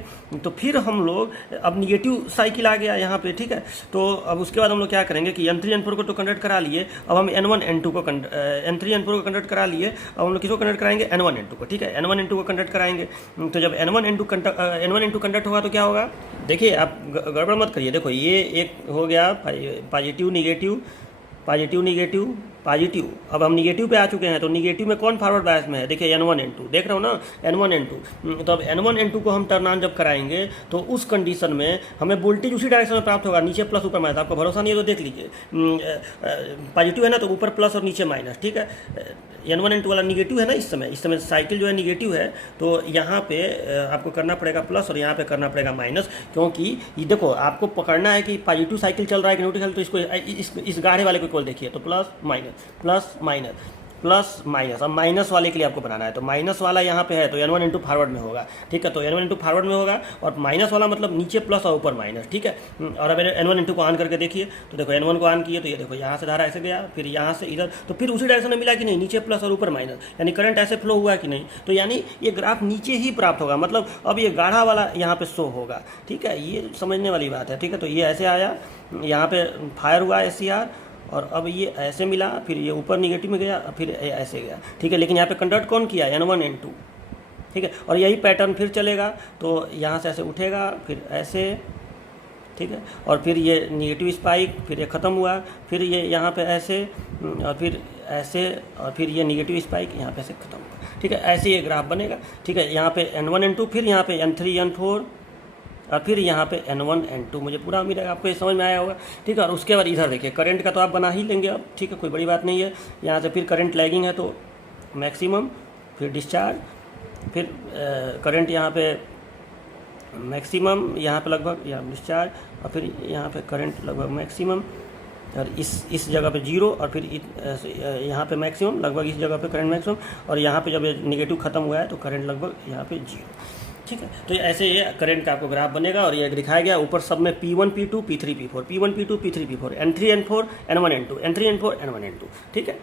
तो फिर हम लोग अब निगेटिव साइकिल आ गया यहाँ पे। ठीक है, तो अब उसके बाद हम लोग क्या करेंगे कि N3 N4 को तो कंडक्ट करा लिए, अब हम N1 N2 को N3 N4 को कंडक्ट करा लिए, अब हम लोग किसको कंडक्ट कराएंगे, N1 N2 को। ठीक है, N1 N2 को कंडक्ट कराएंगे। तो जब N1 N2 कंडक्ट होगा तो क्या होगा, देखिए आप गड़बड़ मत करिए। देखो, ये एक हो गया positive negative, positive negative, positive. अब हम निगेटिव पे आ चुके हैं, तो निगेटिव में कौन फॉरवर्ड बायस में है? देखिए N1 N2 देख रहे हो ना, N1 N2। तो अब N1 N2 को हम टर्न ऑन जब कराएंगे तो उस कंडीशन में हमें वोल्टेज उसी डायरेक्शन में प्राप्त होगा, नीचे प्लस ऊपर माइनस। आपको भरोसा नहीं है तो देख लीजिए, पॉजिटिव है ना तो ऊपर प्लस और नीचे माइनस, ठीक है। N1 N2 वाला निगेटिव है ना, इस समय साइकिल जो है निगेटिव है, तो यहाँ पे आपको करना पड़ेगा प्लस और यहाँ पे करना पड़ेगा माइनस, क्योंकि ये देखो आपको पकड़ना है कि पॉजिटिव साइकिल चल रहा है कि नेगेटिव साइकिल। तो इसको इस गाढ़े वाले को केवल देखिए, तो plus minus plus minus plus minus. अब माइनस वाले के लिए आपको बनाना है, तो माइनस वाला यहाँ पे है तो N1 N2 फॉरवर्ड में होगा, ठीक है। तो N1 N2 फॉरवर्ड में होगा और माइनस वाला मतलब नीचे प्लस और ऊपर माइनस, ठीक है। और अब N1 N2 को ऑन करके देखिए, तो देखो N1 को ऑन किए तो ये देखो यहाँ से धारा ऐसे गया, फिर यहाँ से इधर, तो फिर उसी डायरेक्शन में मिला कि नहीं, नीचे प्लस और ऊपर माइनस, यानी करंट ऐसे फ्लो हुआ कि नहीं। तो यानी ये ग्राफ नीचे ही प्राप्त होगा, मतलब अब ये गाढ़ा वाला यहाँ पे शो होगा, ठीक है। ये समझने वाली बात है, ठीक है। तो ये ऐसे आया, यहाँ पे फायर हुआ SCR, और अब ये ऐसे मिला, फिर ये ऊपर निगेटिव में गया, फिर ऐसे गया, ठीक है। लेकिन यहाँ पे कंडक्ट कौन किया? N1 N2, ठीक है। और यही पैटर्न फिर चलेगा, तो यहाँ से ऐसे उठेगा, फिर ऐसे, ठीक है। और फिर ये निगेटिव स्पाइक, फिर ये ख़त्म हुआ, फिर ये यहाँ पे ऐसे, और फिर ऐसे, और फिर ये निगेटिव स्पाइक यहाँ पे ऐसे ख़त्म हुआ, ठीक है। ऐसे ये ग्राफ बनेगा, ठीक है। यहाँ पे N1 N2, फिर यहाँ पे N3 N4, और फिर यहाँ पे N1 N2। मुझे पूरा उम्मीद है आपको ये समझ में आया होगा, ठीक है। और उसके बाद इधर देखिए, करंट का तो आप बना ही लेंगे अब, ठीक है, कोई बड़ी बात नहीं है। यहाँ से फिर करंट लैगिंग है तो मैक्सिमम, फिर डिस्चार्ज, फिर करंट यहाँ पे मैक्सिमम, यहाँ पे लगभग, यहाँ डिस्चार्ज, और फिर यहाँ पे करंट लगभग मैक्सिमम, और इस जगह पे जीरो, और फिर यहाँ पे मैक्सिमम, लगभग इस जगह पे करंट मैक्सिमम, और यहाँ पे जब नेगेटिव खत्म हुआ है तो करंट लगभग यहाँ पे जीरो, ठीक है। तो ऐसे ये करंट का आपको ग्राफ बनेगा, और ये दिखाया गया ऊपर सब में P1 P2 P3 P4, P1 P2 P3 P4, N3 N4 N1 N2, N3 N4 N1 N2, ठीक है।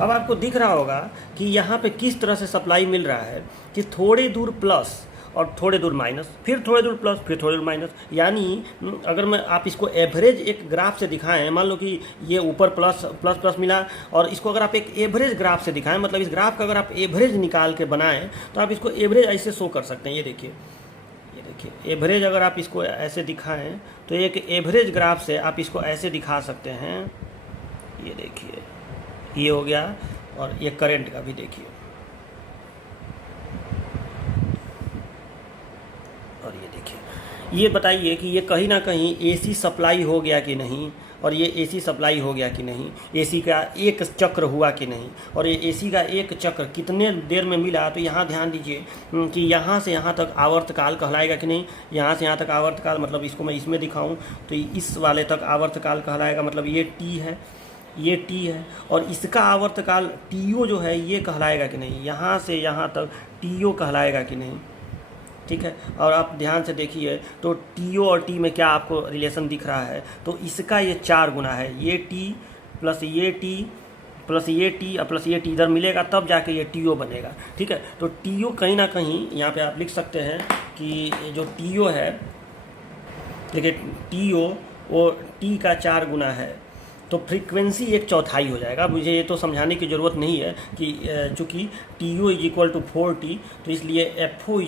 अब आपको दिख रहा होगा कि यहाँ पे किस तरह से सप्लाई मिल रहा है, कि थोड़ी दूर प्लस और थोड़े दूर माइनस, फिर थोड़े दूर प्लस, फिर थोड़े दूर माइनस। यानी अगर मैं आप इसको एवरेज एक ग्राफ से दिखाएं, मान लो कि ये ऊपर प्लस प्लस प्लस मिला, और इसको अगर आप एक एवरेज ग्राफ से दिखाएं, मतलब इस ग्राफ का अगर आप एवरेज निकाल के बनाएं, तो आप इसको एवरेज ऐसे शो कर सकते हैं। ये देखिए एवरेज अगर आप इसको ऐसे दिखाएं, तो एक एवरेज ग्राफ से आप इसको ऐसे दिखा सकते हैं। ये देखिए, ये हो गया, और ये करंट का भी देखिए, और ये देखिए। ये बताइए कि ये कहीं ना कहीं AC सप्लाई हो गया कि नहीं, और ये AC सप्लाई हो गया कि नहीं, AC का एक चक्र हुआ कि नहीं, और ये AC का एक चक्र कितने देर में मिला। तो यहाँ ध्यान दीजिए कि यहाँ से यहाँ तक आवर्तकाल कहलाएगा कि नहीं। यहाँ से यहाँ तक आवर्तकाल, मतलब इसको मैं इसमें दिखाऊं तो इस वाले तक आवर्तकाल कहलाएगा, मतलब ये T है, ये T है, और इसका आवर्तकाल TO जो है ये कहलाएगा कि नहीं। यहाँ से यहाँ तक TO कहलाएगा कि नहीं, ठीक है। और आप ध्यान से देखिए तो TO और T में क्या आपको रिलेशन दिख रहा है, तो इसका ये 4 गुना है, ये T प्लस ये T प्लस ये T और प्लस ये T इधर मिलेगा, तब जाके ये TO बनेगा, ठीक है। तो TO कहीं ना कहीं यहाँ पे आप लिख सकते हैं कि जो TO है, देखिए TO वो T का 4 गुना है, तो फ्रीक्वेंसी 1/4 हो जाएगा। मुझे ये तो समझाने की ज़रूरत नहीं है कि चूँकि TO = 4T, तो इसलिए FO =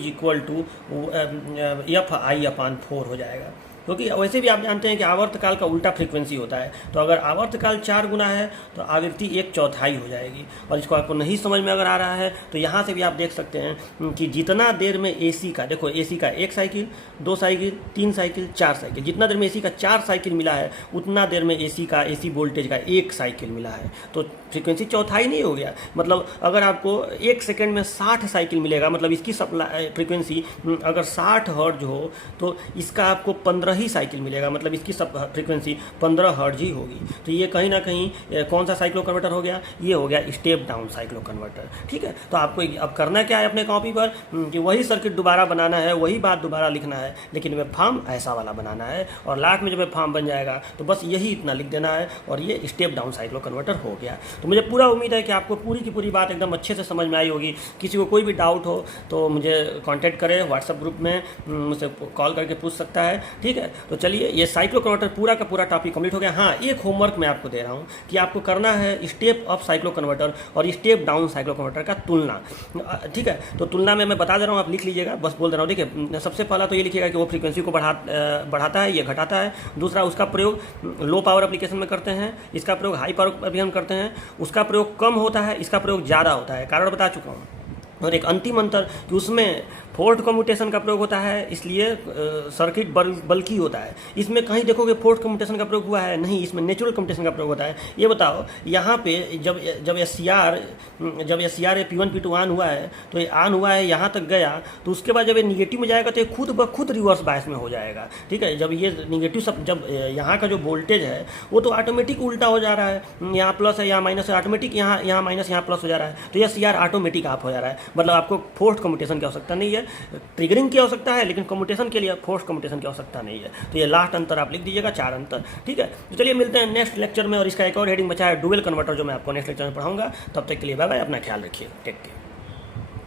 FI/4 हो जाएगा, क्योंकि वैसे भी आप जानते हैं कि आवर्तकाल का उल्टा फ्रीक्वेंसी होता है। तो अगर आवर्तकाल 4 गुना है तो आवृत्ति 1/4 हो जाएगी। और इसको आपको नहीं समझ में अगर आ रहा है तो यहाँ से भी आप देख सकते हैं कि जितना देर में AC का, देखो AC का 1 साइकिल, 2 साइकिल, 3 साइकिल, 4 साइकिल, जितना देर में AC का 4 साइकिल मिला है उतना देर में AC वोल्टेज का 1 साइकिल मिला है। तो फ्रीक्वेंसी चौथाई नहीं हो गया। मतलब अगर आपको 1 सेकेंड में 60 साइकिल मिलेगा, मतलब इसकी सप्लाई फ्रीक्वेंसी अगर 60 हर्ट्ज हो तो इसका आपको 15 ही साइकिल मिलेगा, मतलब इसकी सब फ्रीक्वेंसी 15 हर्ट्ज ही होगी। तो ये कहीं ना कहीं कौन सा साइक्लो कन्वर्टर हो गया, ये हो गया स्टेप डाउन साइक्लो कन्वर्टर, ठीक है। तो आपको अब करना क्या है अपने कॉपी पर कि वही सर्किट दोबारा बनाना है, वही बात दोबारा लिखना है, लेकिन वेब फॉर्म ऐसा वाला बनाना है, और लास्ट में जब वेब फॉर्म बन जाएगा तो बस यही इतना लिख देना है, और ये स्टेप डाउन साइक्लो कन्वर्टर हो गया। तो मुझे पूरा उम्मीद है कि आपको पूरी की पूरी बात एकदम अच्छे से समझ में आई होगी। किसी को कोई भी डाउट हो तो मुझे कॉन्टैक्ट करें, व्हाट्सएप ग्रुप में मुझसे कॉल करके पूछ सकता है, ठीक है। है। तो चलिए, ये साइक्लो कन्वर्टर पूरा का पूरा टॉपिक कंप्लीट हो गया। हाँ, एक होमवर्क मैं आपको दे रहा हूँ कि आपको करना है स्टेप अप साइक्लो कन्वर्टर और स्टेप डाउन साइक्लो कन्वर्टर का तुलना। ठीक है, तो तुलना में मैं बता दे रहा हूँ, आप लिख लीजिएगा, बस बोल दे रहा हूँ। देखिए, सबसे पहला तो ये लिखिएगा कि वो फ्रीक्वेंसी को बढ़ाता है, ये घटाता है। दूसरा, उसका प्रयोग लो पावर एप्लीकेशन में करते हैं, इसका प्रयोग हाई पावर पर भी हम करते हैं। उसका प्रयोग कम होता है, इसका प्रयोग ज़्यादा होता है, कारण बता चुका हूँ। और एक अंतिम अंतर कि उसमें फोर्थ कम्यूटेशन का प्रयोग होता है, इसलिए सर्किट बल्कि होता है। इसमें कहीं देखोगे फोर्थ कम्यूटेशन का प्रयोग हुआ है, नहीं, इसमें नेचुरल कम्यूटेशन का प्रयोग होता है। ये बताओ, यहाँ पे जब S C are P1 P2 on हुआ है, तो ये ऑन हुआ है, यहाँ तक गया, तो उसके बाद जब ये निगेटिव में जाएगा तो ये खुद ब खुद रिवर्स बायस में हो जाएगा। ठीक है, जब ये निगेटिव सब, जब यहाँ का जो वोल्टेज है वो तो ऑटोमेटिक उल्टा हो जा रहा है, यहाँ प्लस है यहाँ माइनस है, ऑटोमेटिक यहाँ माइनस यहाँ प्लस हो जा रहा है, तो S C R automatic off हो जा रहा है। मतलब आपको फोर्थ कम्यूटेशन की आवश्यकता नहीं है, ट्रिगरिंग की आवश्यकता है, लेकिन कम्यूटेशन के लिए फोर्स कम्यूटेशन की आवश्यकता नहीं है। तो ये लास्ट अंतर आप लिख दीजिएगा, 4 अंतर। ठीक है, तो चलिए मिलते हैं नेक्स्ट लेक्चर में, और इसका एक और हेडिंग बचा है डुअल कन्वर्टर, जो मैं आपको नेक्स्ट लेक्चर में पढ़ाऊंगा। तब तक के लिए बाय बाय, अपना ख्याल रखिए, टेक केयर।